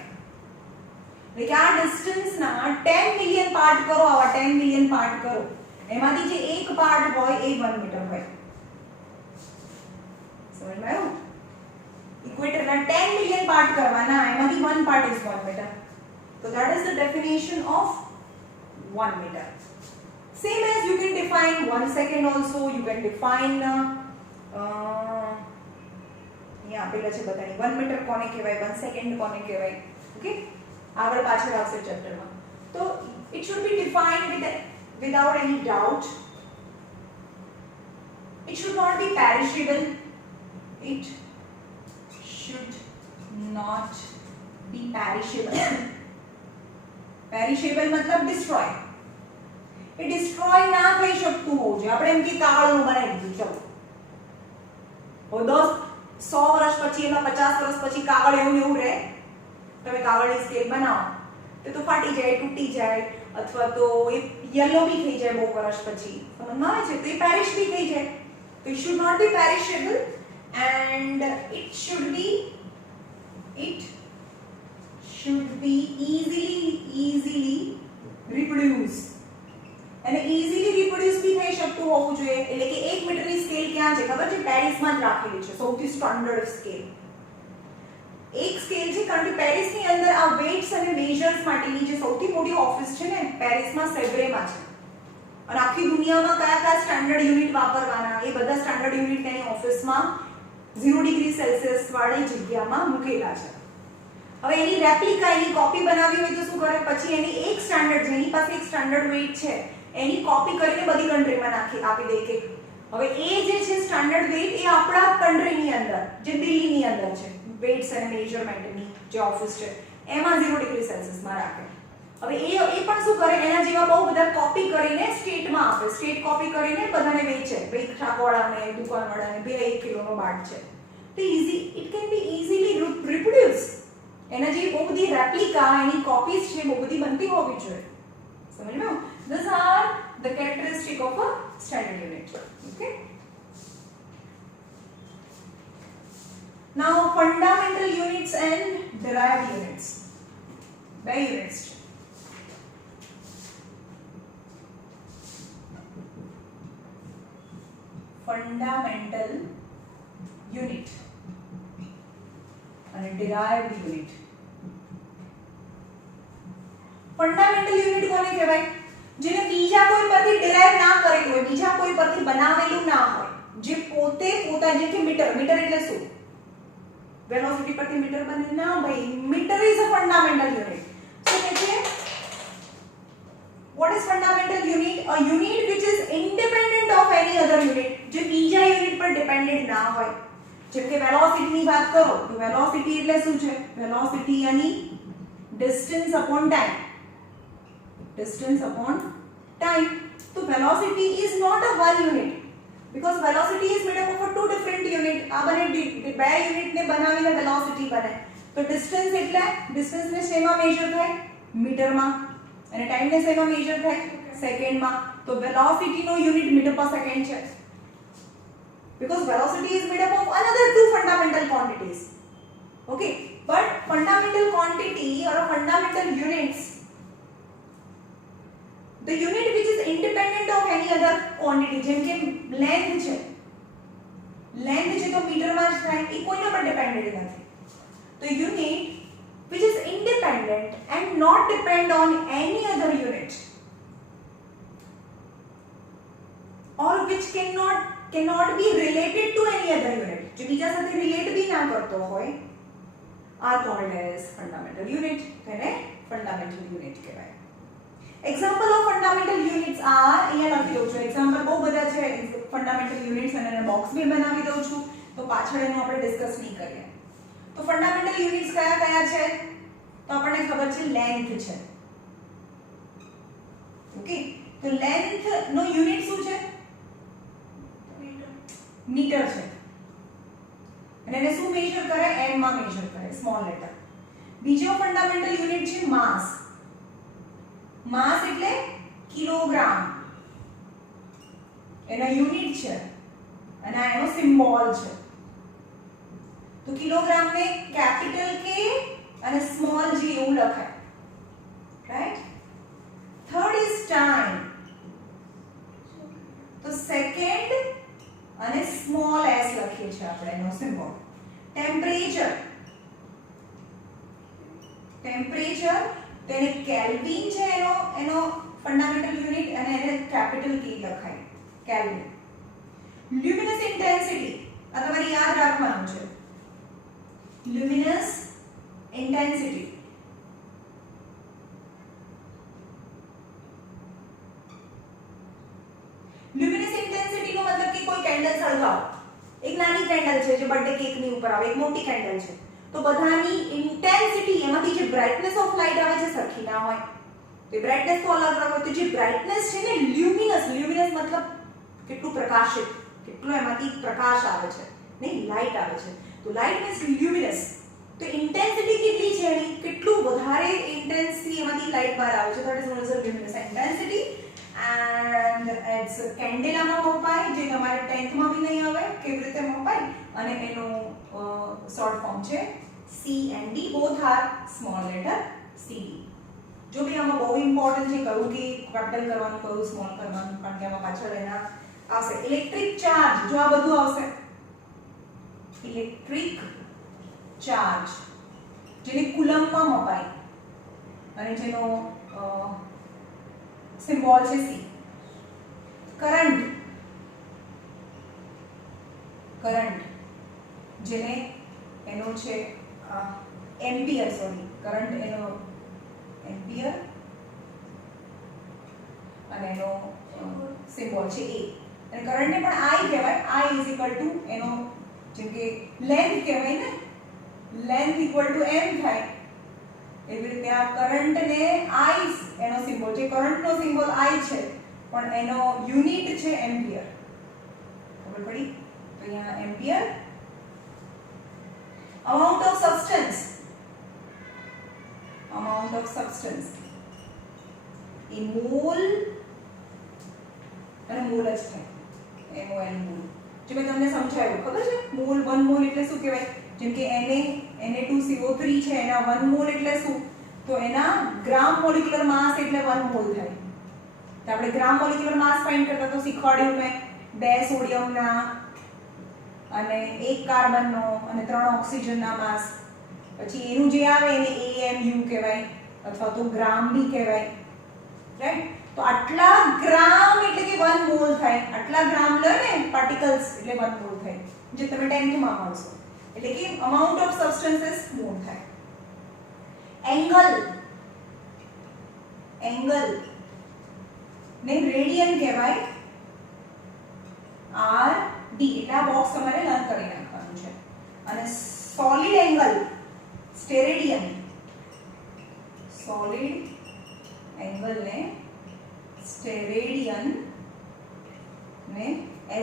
એટલે કે આ ડિસ્ટન્સના 10 મિલિયન પાર્ટ કરો. આવા 10 મિલિયન પાર્ટ કરો, એમાંથી જે એક પાર્ટ હોય એ 1 મીટર હોય. સમજમાં આવ્યું? ઇક્વેટરના 10 મિલિયન પાર્ટ કરવાના, એમાંથી 1 part is 1 metre. So that is the definition of 1 meter. Same as you can define 1 second also. You can define અહીંયા આપેલા છે બધાની 1 મીટર કોને કહેવાય, 1 સેકન્ડ કોને કહેવાય. ઓકે, આગળ પાછળ આવશે ચેપ્ટરમાં. તો it should be defined without any doubt. It should not be perishable. It should not be perishable. Perishable मतलब destroy. એ destroy ના થઈ શકતું હોવું જોઈએ. આપણે એમ કે કાળનું બનાવી દીધું, ચલો હવે 100 વર્ષ પછી એમાં 50 વર્ષ પછી કાગળ એવું ને એવું રહે, તમે કાગળની સ્કેલ બનાવો તો ફાટી જાય, તૂટી જાય, અથવા તો એ યલો બી થઈ જાય બહુ વર્ષ પછી, સમજમાં આવે છે? તો એ પેરિશ બી થઈ જાય. તો it should not be perishable and it should be easily reproduce. અને easily reproduce બી થઈ શકતું હોવું જોઈએ. એટલે કે 1 મીટરની સ્કેલ ક્યાં છે ખબર છે? પેરિસમાં જ રાખેલી છે, સૌથી સ્ટાન્ડર્ડ સ્કેલ. એક સ્કેલ છે, કારણ કે પેરિસની અંદર આ વેઇટ્સ અને મેજર્સ માટેની જે સૌથી મોટી ઓફિસ છે ને પેરિસમાં સેબ્રેમાં છે. અને આખી દુનિયામાં કયા કયા સ્ટાન્ડર્ડ યુનિટ વાપરવાના એ બધા સ્ટાન્ડર્ડ યુનિટ તેની ઓફિસમાં 0 ડિગ્રી સેલ્સિયસ વાળી જગ્યામાં મૂકેલા છે. હવે એની રેપ્લિકા, એની કોપી બનાવવી હોય તો શું કરે? પછી એની એક સ્ટાન્ડર્ડ, જેની પાસે એક સ્ટાન્ડર્ડ વેઇટ છે એની કોપી કરીને બધી કન્ટ્રીમાં આપી દે કે હવે એ જે છે સ્ટાન્ડર્ડ વેઇટ એ આપણા કન્ટ્રીની અંદર, જે દિલ્હીની અંદર છે, વેઇટ્સ અને મેજરમેન્ટની જે ઓફિસ છે એમાં 0 ડિગ્રી સેલ્સિયસમાં રાખે. હવે એ પણ શું કરે? એના જેવા બહુ બધા કોપી કરીને સ્ટેટમાં આપે. સ્ટેટ કોપી કરીને બધાને વેચે. ભાઈ શાકવાળાને, દુકાનવાળાને બે 1 કિલોનો બાટ છે તો it can be easily reproduce. એના જેવી બહુ બધી રેપ્લિકા, એની કોપીઝ છે બહુ બધી બનતી હોવી જોઈએ. સમજ્યું? These are the characteristic of a standard unit. Okay. Now fundamental units and derived units. By units. Fundamental unit and derived unit. Fundamental unit કોને કહેવાય? જેને બીજા કોઈ પરથી ડિરાઇવ ના કરેલું હોય, બીજા કોઈ પરથી બનાવેલું ના હોય, જે પોતે જેમ કે મીટર એટલે શું? વેલોસિટી પરથી મીટર બને ના ભાઈ. Metre is a fundamental unit. શું કહે છે? What is fundamental unit? A unit which is independent of any other unit. જે બીજા યુનિટ પર ડિપેન્ડન્ટ ના હોય. જેમ કે વેલોસિટી ની વાત કરો તો વેલોસિટી એટલે શું છે? વેલોસિટી यानी distance upon time. Distance upon time. So velocity is not a one unit because velocity is made up of 2 different unit. આ બને બે યુનિટ ને બનાવીને વેલોસિટી બને. તો ડિસ્ટન્સ એટલે ડિસ્ટન્સ ને શેમાં મેજર થાય? મીટરમાં. અને ટાઈમ ને શેમાં મેજર થાય? સેકન્ડમાં. તો વેલોસિટી નો યુનિટ મીટર પર સેકન્ડ છે. Because velocity is made up of another 2 fundamental quantities. Okay, but fundamental quantity or a fundamental units, the unit which is independent of any other quantity, જેમ કે length છે તો મીટરમાં જ થાય, એ કોઈના પર ડિપેન્ડન્ટ નથી. તો unit which is independent and not depend on any other unit or which cannot be related to any other unit, जो બીજા સાથે રિલેટ બી ના કરતો હોય, are called as fundamental unit. તેને fundamental unit કહેવાય. Example of fundamental units are, અહીંયા લખી દઉં છું. એક્ઝામ્પલ બહુ બધા છે ફંડામેન્ટલ યુનિટ્સ, અને એને બોક્સ બી બનાવી દઉં છું તો પાછળ એનું આપણે ડિસ્કસ નહીં કરીએ. તો ફંડામેન્ટલ યુનિટ્સ કયા કયા છે? તો આપણને ખબર છે લેન્થ છે. ઓકે, તો લેન્થ નો યુનિટ શું છે? મીટર છે. અને એને શું મેજર કરે? એમ માં મેજર કરે, સ્મોલ લેટર. બીજો ફંડામેન્ટલ યુનિટ છે માસ. માસ એટલે કિલોગ્રામ. એનો યુનિટ છે અને આ એનો સિમ્બોલ છે. તો કિલોગ્રામ ને કેપિટલ કે અને સ્મોલ g એવું લખાય. રાઈટ? Third is time. તો સેકન્ડ અને સ્મોલ s લખીએ છીએ આપણે એનો સિમ્બોલ. ટેમ્પરેચર તેને કેલ્વિન છે એનો ફંડામેન્ટલ યુનિટ, અને એને કેપિટલ કી લખાય કેલ્વિન. લ્યુમિનસ ઇન્ટેન્સિટી આ તમારે યાદ રાખવાનું છે. લ્યુમિનસ ઇન્ટેન્સિટી લ્યુમિનસ ઇન્ટેન્સિટી નો મતલબ કે કોઈ કેન્ડલ સળગાવો. એક નાની કેન્ડલ છે જે બર્થડે કેક ની ઉપર આવે, એક મોટી કેન્ડલ છે, તો બધાની ઇન્ટેન્સિટી, એમાંથી જે બ્રાઇટનેસ ઓફ લાઇટ આવે છે સરખી ના હોય. તો બ્રાઇટનેસ તો અલગ અલગ હોય. તો જે બ્રાઇટનેસ છે ને લ્યુમિનસ મતલબ કેટલું પ્રકાશિત, કેટલો એમાંથી પ્રકાશ આવે છે, નહીં લાઇટ આવે છે. તો લાઇટ મીન્સ લ્યુમિનસ. તો ઇન્ટેન્સિટી કેટલી છે એની, કેટલું વધારે ઇન્ટેન્સથી એમાંથી લાઇટ બહાર આવે છે. That is known as luminous intensity. And it's કેન્ડેલામાં મપાય, જે તમારે 10th માં બી નહીં આવે કેવી રીતે મપાય, અને એનું શોર્ટ ફોર્મ છે CND. Both are small letter CD. જો બી આમાં બહુ ઇમ્પોર્ટન્ટ છે કયું કે કેપિટલ કરવાનું કયું સ્મોલ કરવાનું, કારણ કે આમાં પાછળ એના આવશે ઇલેક્ટ્રિક ચાર્જ. જો આ બધું આવશે ઇલેક્ટ્રિક ચાર્જ, જેને કુલમ્બમાં મપાય અને જેનો સિમ્બોલ છે C. કરંટ, કરંટ જેને એનો છે એમ્પિયર, સોરી કરંટ એનો એમ્પિયર અને એનો સિમ્બોલ છે A. અને કરંટને પણ I કહેવાય. I ઇઝ ઇક્વલ ટુ એનો જેમ કે લેન્થ કહેવાય ને, લેન્થ ઇક્વલ ટુ m થાય. એવી રીતે આ કરંટને I એનો સિમ્બોલ છે, કરંટનો સિમ્બોલ I છે પણ એનો યુનિટ છે એમ્પિયર. ખબર પડી? તો અહીંયા ampere. amount of substance, amount of substance A mall અને મોલ જ થાય, MOL મોલ. જે મેં તમને સમજાવ્યું ખબર છે, મોલ 1 મોલ એટલે શું કહેવાય? જેમ કે Na2CO3 છે, એના 1 મોલ એટલે શું? તો એના ગ્રામ મોલિક્યુલર માસ એટલે 1 મોલ થાય. તો આપણે ગ્રામ મોલિક્યુલર માસ ફાઇન્ડ કરતા તો શીખવાડ્યું મેં 2 સોડિયમના અને 1 કાર્બનનો અને 3 ઓક્સિજનના માસ. પછી એનું જે આવે એને AMU કહેવાય અથવા તો ગ્રામ બી કહેવાય, રાઈટ? તો આટલા ગ્રામ એટલે કે 1 મોલ થાય. આટલા ગ્રામ લે ને પાર્ટિકલ્સ એટલે 1 મોલ થાય, જે તમે 10th માં ભણશો. એટલે કે amount of substances મોલ થાય. એંગલ, એંગલ ને રેડિયન કહેવાય, RD. એટલે આ બોક્સ તમારે લર્ન કરી નાખવાનું છે. અને solid angle steradian, solid angle ને સ્ટેરેડિયન ને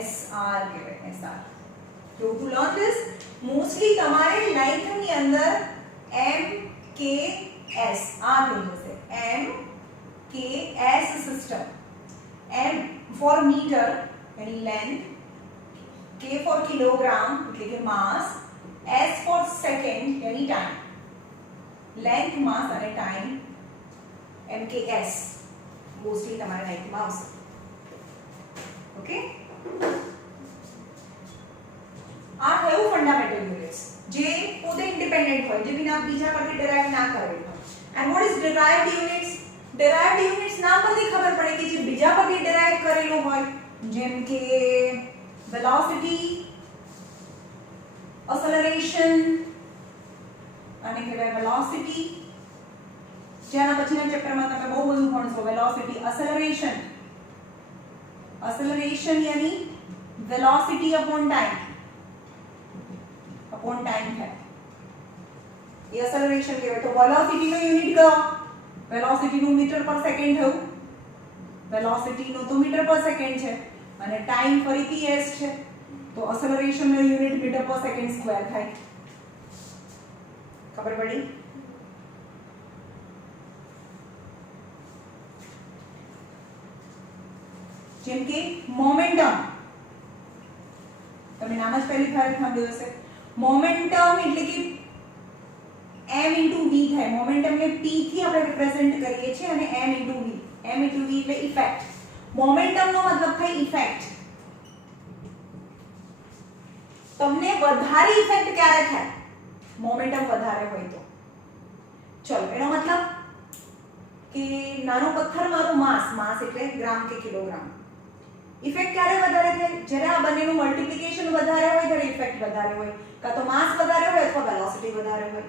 SR કહેવાય, SR. So to learn this, mostly તમારે 9th ની અંદર MKS આ થઈ જશે. MKS system. M for meter यानी length, K for kilogram એટલે કે mass, S for second यानी time. Length, mass અને time, MKS મોસ્ટલી તમારા 9th માં આવશે. ઓકે, આ થયું ફંડામેન્ટલ યુનિટ્સ, જે પોતે ઇન્ડિપેન્ડન્ટ હોય, જે બીજા પરથી ડેરાઇવ ના કરેલ હોય. And what is derived units? Derived units નામ પરથી ખબર પડે કે જે બીજા પરથી ડેરાઇવ કરેલું હોય, જેમ કે વેલોસિટી, એક્સેલરેશન અને કહેવાય વેલોસિટી. જેના પછીના ચેપ્ટરમાં તમે બહુ બધું ભણશો. Velocity, acceleration. એક્સેલરેશન यानी velocity upon time, upon time થાય એ એક્સેલરેશન કહેવાય. તો વેલોસિટી નો યુનિટ કયો? વેલોસિટી નું મીટર પર સેકન્ડ થયું. વેલોસિટી નો તો મીટર પર સેકન્ડ છે અને ટાઈમ ફરીથી s છે, તો એક્સેલરેશન નો unit metre per second square થાય. ખબર પડી? જેમ કે મોમેન્ટમ, તમે નામ જ પહેલી વાર સાંભળ્યું હશે. મોમેન્ટમ એટલે કે m * v થાય. મોમેન્ટમ ને p થી આપણે રિપ્રેઝન્ટ કરીએ છીએ અને m * v. m * v એટલે ઇફેક્ટ. મોમેન્ટમ નો મતલબ થાય ઇફેક્ટ. તમને વધારે ઇફેક્ટ ક્યારે થાય? મોમેન્ટમ વધારે હોય તો. ચલો, એનો મતલબ કે નાનો પથ્થર મારું માસ એટલે ગ્રામ કે કિલોગ્રામ. ઇફેક્ટ ક્યારે વધારે થાય? જ્યારે આ બંનેનું મલ્ટીપ્લિકેશન વધારે હોય ત્યારે ઇફેક્ટ વધારે હોય, કાં તો માસ વધારે હોય અથવા વેલોસિટી વધારે હોય.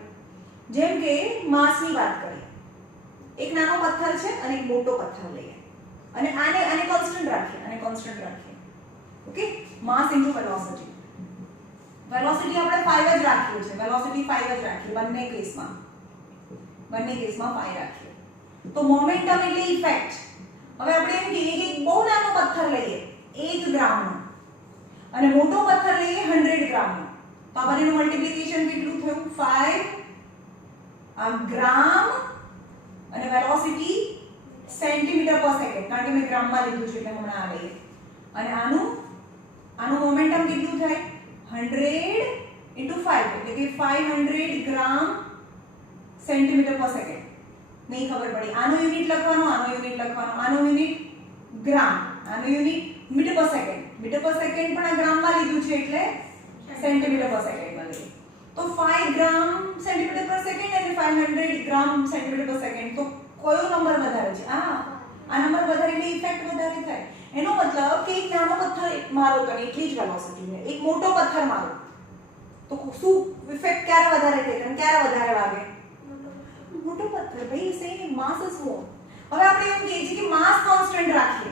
જેમ કે માસની વાત કરીએ, એક નાનો પથ્થર છે અને એક મોટો પથ્થર લઈએ અને આને કોન્સ્ટન્ટ રાખીએ. ઓકે, માસ * વેલોસિટી. વેલોસિટી આપણે 5 જ રાખીએ છીએ, વેલોસિટી 5 જ રાખીએ બંને કેસમાં 5 રાખીએ. તો મોમેન્ટમ એટલે ઇફેક્ટ. હવે આપણે એમ કહીએ કે બહુ નાનો પથ્થર લઈએ 1 ગ્રામનો અને મોટો પથ્થર લઈએ 100 ગ્રામનો, તો આ બંનેનું મલ્ટીપ્લિકેશન કેટલું થયું? 5 ગ્રામ અને વેલોસિટી સેન્ટીમીટર પર સેકન્ડ, કારણ કે મેં ગ્રામમાં લીધું છે એટલે હમણાં આ લઈએ. અને આનું મોમેન્ટમ કેટલું થાય? 100 into 5 એટલે કે 500 ગ્રામ સેન્ટીમીટર પર સેકન્ડ. નહીં ખબર પડી. આનો યુનિટ લખવાનો, આનો યુનિટ લખવાનો, આનો યુનિટ ગ્રામ, આનો unit metre per second. Metre per second પણ આ ગ્રામમાં લીધું છે એટલે સેન્ટીમીટર પર સેકન્ડમાં લઈએ. તો 5 ગ્રામ સેન્ટીમીટર પર સેકન્ડ અને 500 ગ્રામ સેન્ટીમીટર પર સેકન્ડ, તો કયો નંબર વધારે છે? આ નંબર વધારે એટલે ઇફેક્ટ વધારે થાય. એનો મતલબ કે એક નાનો પથ્થર મારો તો એટલી જ વેલોસિટી છે, એક મોટો પથ્થર મારો તો શું ઇફેક્ટ ક્યારે વધારે થાય અને ક્યારે વધારે વાગે? મોટો પથ્થર. ભાઈ સેમ માસ ઇઝ મોર. હવે આપણે એવું કહીએ છીએ કે માસ કોન્સ્ટન્ટ રાખીએ,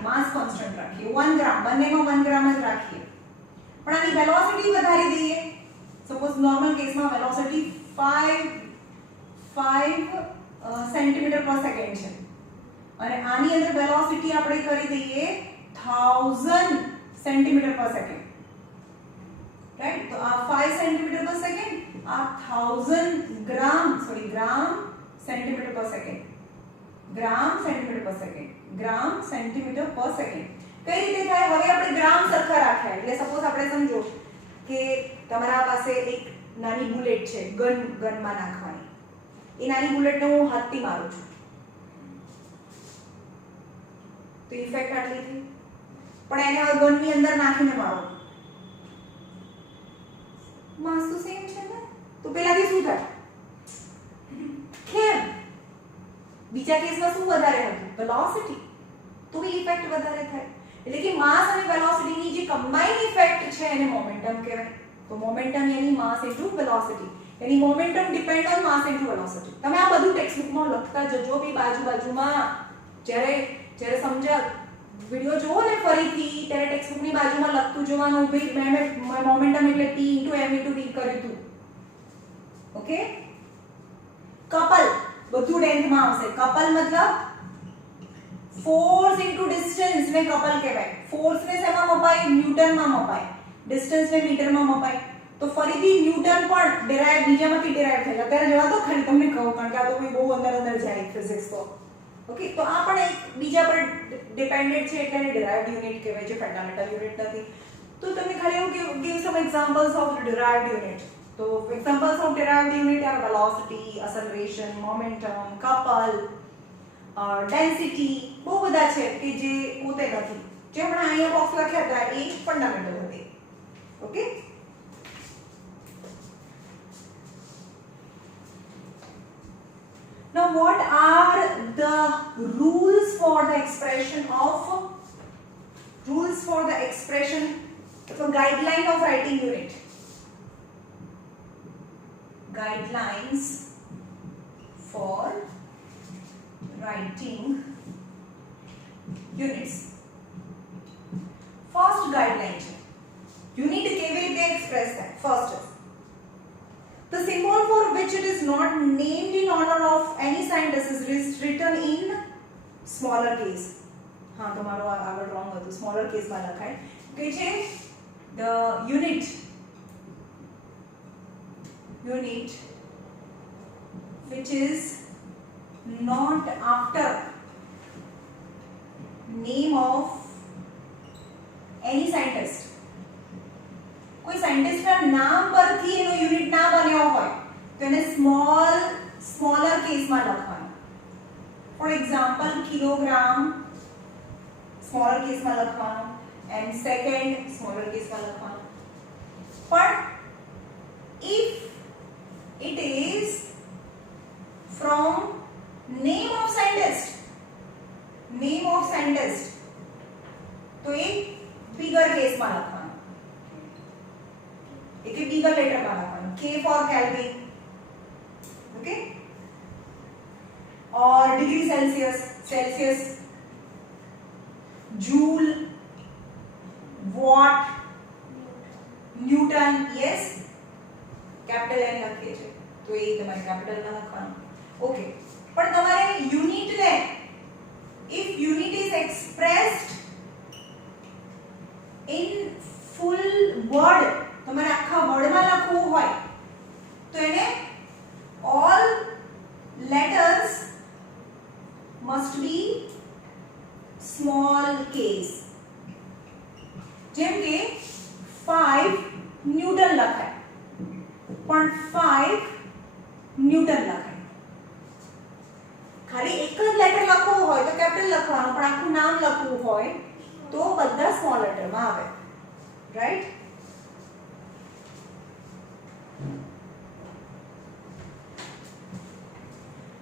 1 ગ્રામ, બંનેમાં 1 ગ્રામ જ રાખીએ, પણ આની વેલોસિટી વધારી દઈએ. સપોઝ નોર્મલ કેસમાં વેલોસિટી 5 સેન્ટીમીટર પર સેકન્ડ છે અને આની અંદર વેલોસિટી આપણે કરી દઈએ 1000 સેન્ટીમીટર પર સેકન્ડ, રાઈટ? તો આ 5 સેન્ટીમીટર પર સેકન્ડ, આ 1000 ગ્રામ સેન્ટીમીટર પર સેકન્ડ, ગ્રામ સેન્ટીમીટર પર સેકન્ડ, ગ્રામ સેન્ટીમીટર પર સેકન્ડ. કઈ રીતે થાય? હવે આપણે ગ્રામ સરખા રાખ્યા એટલે સપોઝ આપણે સમજો કે તમારા પાસે એક નાની બુલેટ છે, ગનમાં નાખવાની. એ નાની બુલેટને હું હાથથી મારું છું તો ઇફેક્ટ આટલી થઈ, પણ એને હવે ગનની અંદર નાખીને મારો, માસ તો સેમ છે ને. તો પેલાથી શું થાય? કેમ? બીજા કેસમાં શું વધારે હતું? વેલોસિટી. તો એ ઇફેક્ટ વધારે થાય. એટલે કે માસ અને વેલોસિટીની જે કમ્બાઇન્ડ ઇફેક્ટ છે એને મોમેન્ટમ કહેવાય. તો મોમેન્ટમ યાની માસ ઇન્ટુ વેલોસિટી, યાની momentum depend on mass into velocity. તમે આ બધું ટેક્સ્ટબુકમાં લખતા જજો બી બાજુમાં. જ્યારે સમજા વિડિયો જોવો ને ફરીથી ત્યારે ટેક્સ્ટબુકની બાજુમાં લખતું જોવાનું, ભાઈ મેં મોમેન્ટમ એટલે p * m * d કર્યું હતું. ઓકે? કપલ બધું લેન્થમાં આવશે. કપલ મતલબ ફોર્સ ઇન્ટુ ડિસ્ટન્સ ને કપલ કહેવાય. ફોર્સ ને શેમાં મપાય? ન્યૂટનમાં મપાય. ડિસ્ટન્સ ને મીટરમાં મપાય. તો ફરીથી ન્યૂટન પણ ડિરાઇવ બીજામાંથી ડિરાઇવ થાય. અત્યારે જવા દો ખાલી તમને કહું, કારણ કે આ તો બહુ અંદર જાય ફિઝિક્સ તો. ઓકે, તો આ પણ એક બીજા પર ડિપેન્ડન્ટ છે એટલે એને ડિરાઇવ્ડ યુનિટ કહેવાય છે, ફંડામેન્ટલ યુનિટ નથી. તો તમે ખાલી એવું give some examples of derived unit. તો examples of derived unit are velocity, acceleration, momentum, couple, density. બહુ બધા છે કે જે પોતે નથી. જે હમણાં અહીંયા બોક્સ લખ્યા હતા એ ફંડામેન્ટલ હતી. Okay? Now what are the rules for the expression, so guideline of writing unit? Guidelines for writing units. First guideline છે unit કેવી રીતે એક્સપ્રેસ થાય. First, the symbol for which it is not named in honor of any scientist is written in smaller case. हाँ, તમારો આગળ wrong હતું, smaller case માં લખાય. કે છે the unit which is not after name of any scientist. કોઈ સાયન્ટિસ્ટના નામ પરથી એનો યુનિટ ના બન્યો હોય તો એને સ્મોલર કેસમાં લખવાનું. ફોર એક્ઝામ્પલ કિલોગ્રામ સ્મોલર કેસમાં લખવાનું એન્ડ સેકન્ડ સ્મોલર કેસમાં લખવાનું. પણ if it is from name of scientist તો એ bigger કેસમાં લખવાનું. एक बिगर लेटर में लखवानुं. K for Kelvin, okay, और degree Celsius, joule, what, Newton. Yes, capital N લખીએ છે તો એ તમારે કેપિટલ માં લખવાનું. ઓકે, પણ તમારે યુનિટ ને if unit is expressed in full must be small case. જેમ કે 5 ન્યૂટન લખાય પણ 5 ન્યૂટન લખાય. ખાલી એક જ લેટર લખવું હોય તો કેપિટલ લખવાનું, પણ આખું નામ લખવું હોય તો બધા સ્મોલ લેટરમાં આવે. રાઈટ?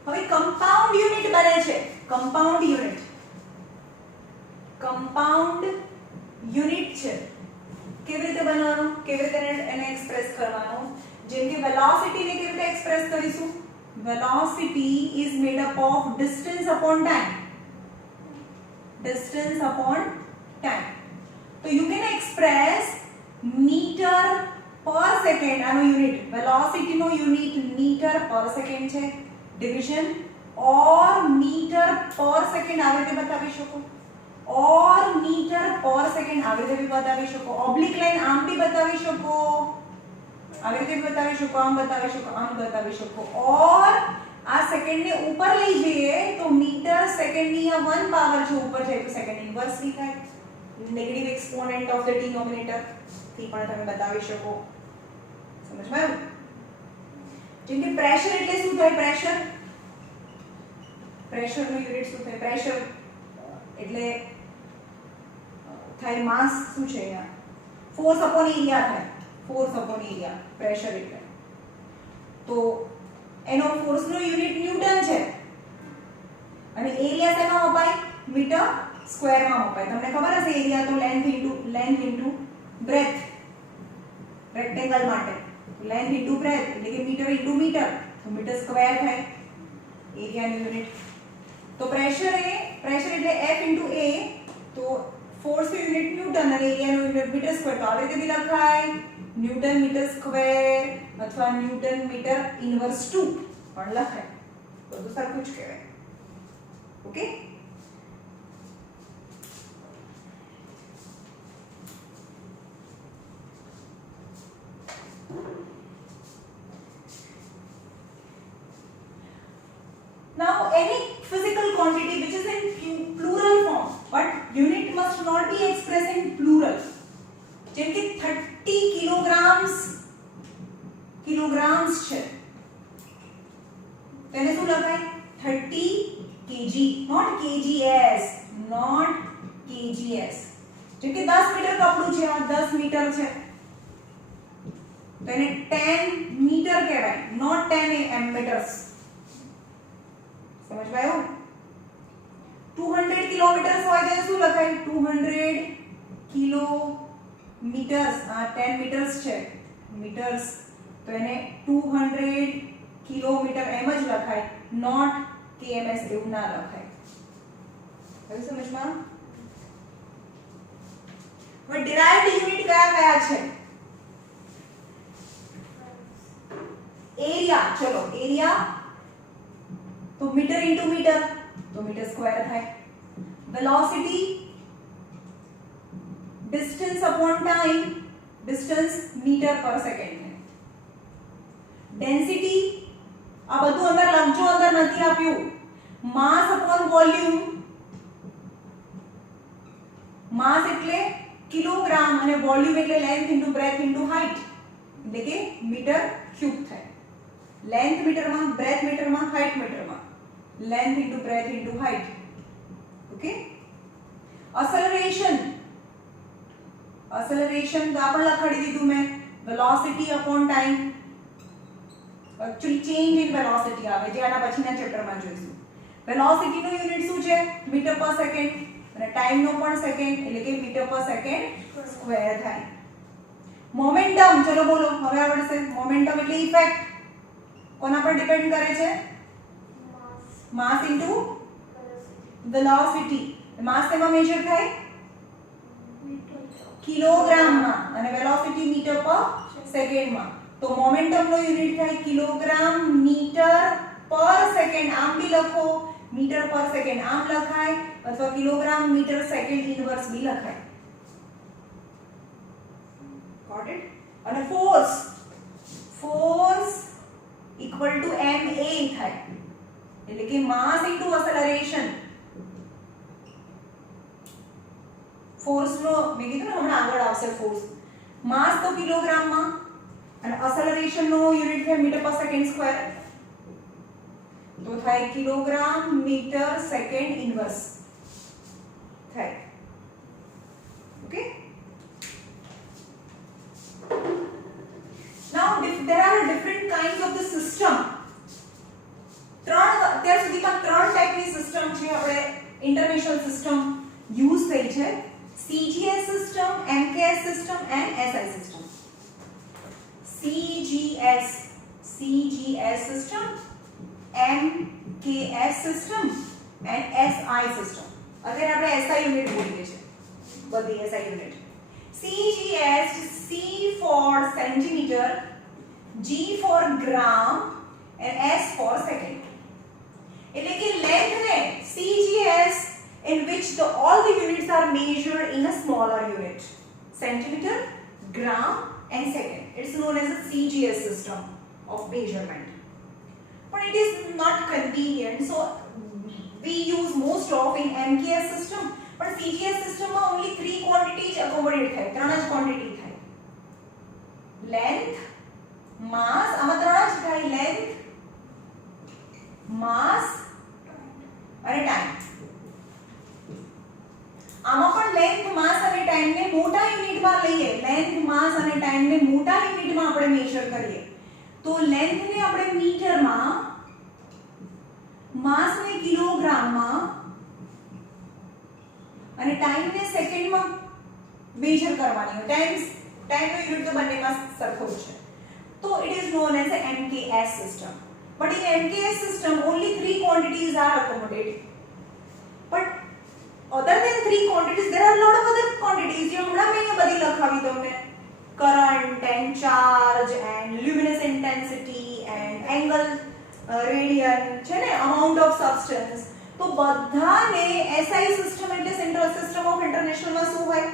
હવે કમ્પાઉન્ડ યુનિટ બને છે. કમ્પાઉન્ડ યુનિટ છે. કેવી રીતે બનાવવાનું, કેવી રીતે એને એક્સપ્રેસ કરવાનું? જેમ કે વેલોસિટી ને કેવી રીતે એક્સપ્રેસ કરીશું? Velocity is made up of distance upon time. Distance upon time. So you can express meter per second આનો યુનિટ. વેલોસિટી નો યુનિટ મીટર પર સેકન્ડ છે. Division or meter per second આવી રીતે બતાવી શકો, or meter per second આવી રીતે બી બતાવી શકો. ઓબ્લિક લાઈન આમ બી બતાવી શકો, આવી રીતે બતાવી શકો, આમ બતાવી શકો, આમ બતાવી શકો. ઓર આ સેકન્ડ ને ઉપર લઈ જઈએ તો મીટર સેકન્ડ ની આ 1 પાવર છે, ઉપર જાય તો સેકન્ડ ઇન્વર્સ ની થાય. Negative exponent of the denominator થી પણ તમે બતાવી શકો. સમજમાં આવ્યું? જેમ કે પ્રેશર એટલે શું થાય? પ્રેશર નું યુનિટ શું થાય? પ્રેશર એટલે થાય માસ શું છે અહીંયા? ફોર્સ અપોન એરિયા થાય. ફોર્સ અપોન એરિયા પ્રેશર એટલે. તો એનો ફોર્સ નો યુનિટ ન્યૂટન છે અને એરિયા શેમાં મપાય? મીટર સ્ક્વેર માં મપાય. તમને ખબર હશે એરિયા તો લેન્થ ઇન્ટુ બ્રેથ. રેક્ટેંગલ માટે લેન્થ ઇન્ટુ બ્રેથ એટલે કે મીટર ઇન્ટુ મીટર, તો મીટર સ્ક્વેર થાય એરિયાનું યુનિટ. તો પ્રેશર એટલે F ઇન્ટુ A, તો ફોર્સ નું યુનિટ ન્યૂટન અને એરિયાનું યુનિટ મીટર સ્ક્વેર. તો આવી રીતે બી લખાય ન્યૂટન મીટર સ્ક્વેર અથવા ન્યૂટન મીટર ઇન્વર્સ 2 પણ લખાય. બધું સરખું જ કહેવાય. Okay? Now any physical quantity which is in plural form, but unit must not be expressed in plural. જેમ કે 30 કિલોગ્રામ્સ છે, તેને શું લખાય? 30 kg, not kgs, not kgs. જેમ કે 10 મીટર કપડું છે, આ 10 મીટર છે, તો એને 10 મીટર કહેવાય, not 10 meters. સમજ પાયો? 200 કિલોમીટર્સ હોય તો શું લખાય? 200 કિલોમીટર્સ. આ 10 મીટર્સ છે, મીટર્સ, તો એને 200 કિલોમીટર એમ જ લખાય, નોટ kms એવું ના લખાય. હવે સમજમાં? હવે ડિરાઇવ્ડ યુનિટ કયા છે? એરિયા. ચલો એરિયા તો મીટર ઇન્ટુ મીટર, તો મીટર સ્ક્વેર થાય. Velocity distance upon time, distance metre per second થાય. ડેન્સિટી આ બધું અંદર લખજો, અંદર નથી આપ્યું. માસ અપોન વોલ્યુમ, માસ એટલે કિલોગ્રામ અને વોલ્યુમ એટલે length into breadth into height, એટલે કે મીટર ક્યુબ થાય. લેન્થ મીટરમાં, બ્રેથ મીટરમાં, હાઈટ મીટરમાં. Length into breadth into height. Okay? Acceleration તો આપણે લખાડી દીધું મેં. Velocity upon time, actually change in velocity આવે જે આના પછીના ચેપ્ટરમાં જોઈશું. વેલોસિટી નું યુનિટ શું છે? મીટર પર સેકન્ડ, અને ટાઈમ નો પણ સેકન્ડ એટલે કે મીટર પર સેકન્ડ સ્ક્વેર થાય. મોમેન્ટમ, ચલો બોલો હવે આવડશે. મોમેન્ટમ એટલે ઇફેક્ટ કોના પર ડિપેન્ડ કરે છે? માસ ઇન્ટુ વેલોસિટી. માસ એમાં મેજર થાય કિલોગ્રામમાં અને વેલોસિટી મીટર પર સેકન્ડમાં. તો મોમેન્ટમ નો યુનિટ થાય કિલોગ્રામ મીટર પર સેકન્ડ. આમ બી લખો, મીટર પર સેકન્ડ આમ લખાય, અથવા કિલોગ્રામ મીટર સેકન્ડ ઇન્વર્સ બી લખાય. Got it? અને ફોર્સ ઇક્વલ ટુ ma થાય. એટલે કે માસ ઇન્ટુ એસેલરેશન. ફોર્સ નો મેં કીધું ને હમણાં આગળ આવશે ફોર્સ. માસ તો કિલોગ્રામમાં અને એસેલરેશન નો યુનિટ છે મીટર પર સેકન્ડ સ્ક્વેર. તો થાય કિલોગ્રામ મીટર સેકન્ડ ઇન્વર્સ થાય. Okay. Now there are different kinds of the system. અત્યાર સુધીમાં ત્રણ ટાઈપની સિસ્ટમ છે આપણે ઇન્ટરનેશનલ સિસ્ટમ યુઝ થઈ છે. CGS system, MKS system and SI system. CGS system, MKS system and SI system. અત્યારે આપણે SI યુનિટ બોલીએ છીએ બધી SI unit. CGS, C for centimeter, G for gram and S for second. એટલે કે length ને CGS in which all the units are measured in a smaller unit, centimeter, gram and second. It's known as a CGS system of measurement. But it is not convenient, so we use most of in MKS system. But CGS system માં only 3 quantities accommodate થાય, ત્રણ જ quantity થાય. Length, mass, આમાં ત્રણ જ થાય, length, mass અને time. આમાં પણ length, mass અને time ને મોટા યુનિટમાં લઈએ. length, mass અને time ને મોટા યુનિટમાં આપણે મેઝર કરીએ. તો length ને આપણે મીટરમાં, mass ને કિલોગ્રામમાં અને time ને સેકન્ડમાં મેઝર કરવાની હોય. time નો યુનિટ તો બંનેમાં સરખો જ છે. તો it is known as a MKS system. But in MKS system only 3 quantities are accommodated. But other than 3 quantities there are a lot of other quantities. જે હમણાં મેં બધી લખાવી તમને. Current and charge and luminous intensity and angle radian છે ને, amount of substance. તો બધાને SI system એટલે Central System of International માં શું હોય?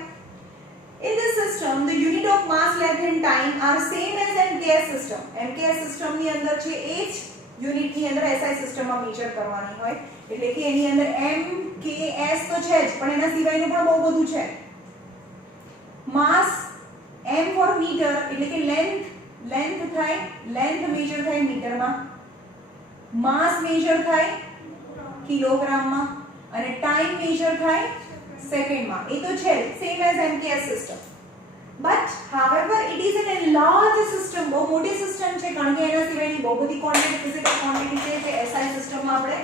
In this system the unit of mass, length and time are same as MKS system. MKS system ની અંદર છે એ જ યુનિટ ની અંદર SI system માં મેઝર કરવાની હોય. એટલે કે એની અંદર MKS તો છે જ, પણ એના સિવાયનું પણ બહુ બધું છે. માસ M for meter એટલે કે લેન્થ થાય, લેન્થ મેઝર થાય મીટરમાં, માસ મેઝર થાય કિલોગ્રામમાં અને ટાઈમ મેઝર થાય સેકન્ડમાં. એ તો છે same as MKS system. But however it is an enlarged system. બહુ મોટી સિસ્ટમ છે કારણ કે એના સિવાયની બહુ બધી ક્વોન્ટિટી, ફિઝિકલ ક્વોન્ટિટી છે જે SI સિસ્ટમમાં આપણે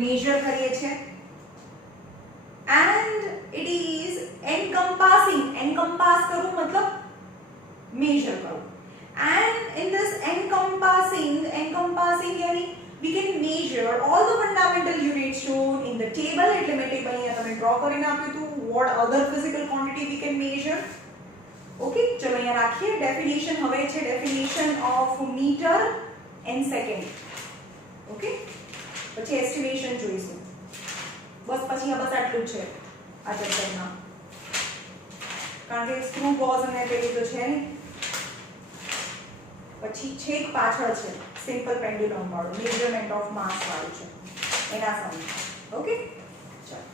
મેઝર કરીએ છીએ. and it is encompassing. encompass કરવું મતલબ મેઝર કરવું. and in this encompassing yani we can measure all the fundamental units shown in the table. એટલે મેં ટેબલ અહીંયા તમને ડ્રો કરીને આપ્યું હતું. what other physical quantity we can measure. Okay, ચલો અહીંયા રાખીએ. ડેફિનેશન હવે છે definition of metre and second. Okay, પછી એસ્ટિમેશન જોઈશું. બસ પછી આ બસ આટલું જ છે આ ચેપ્ટરમાં, કારણ કે સ્ક્રૂ ગોઝ અને પેલી તો છે ને. પછી છેક પાછળ છે સિમ્પલ પેન્ડ્યુલમ વાળું, મેઝરમેન્ટ ઓફ માસ વાળું છે, એના સમજ. ઓકે, ચાલો.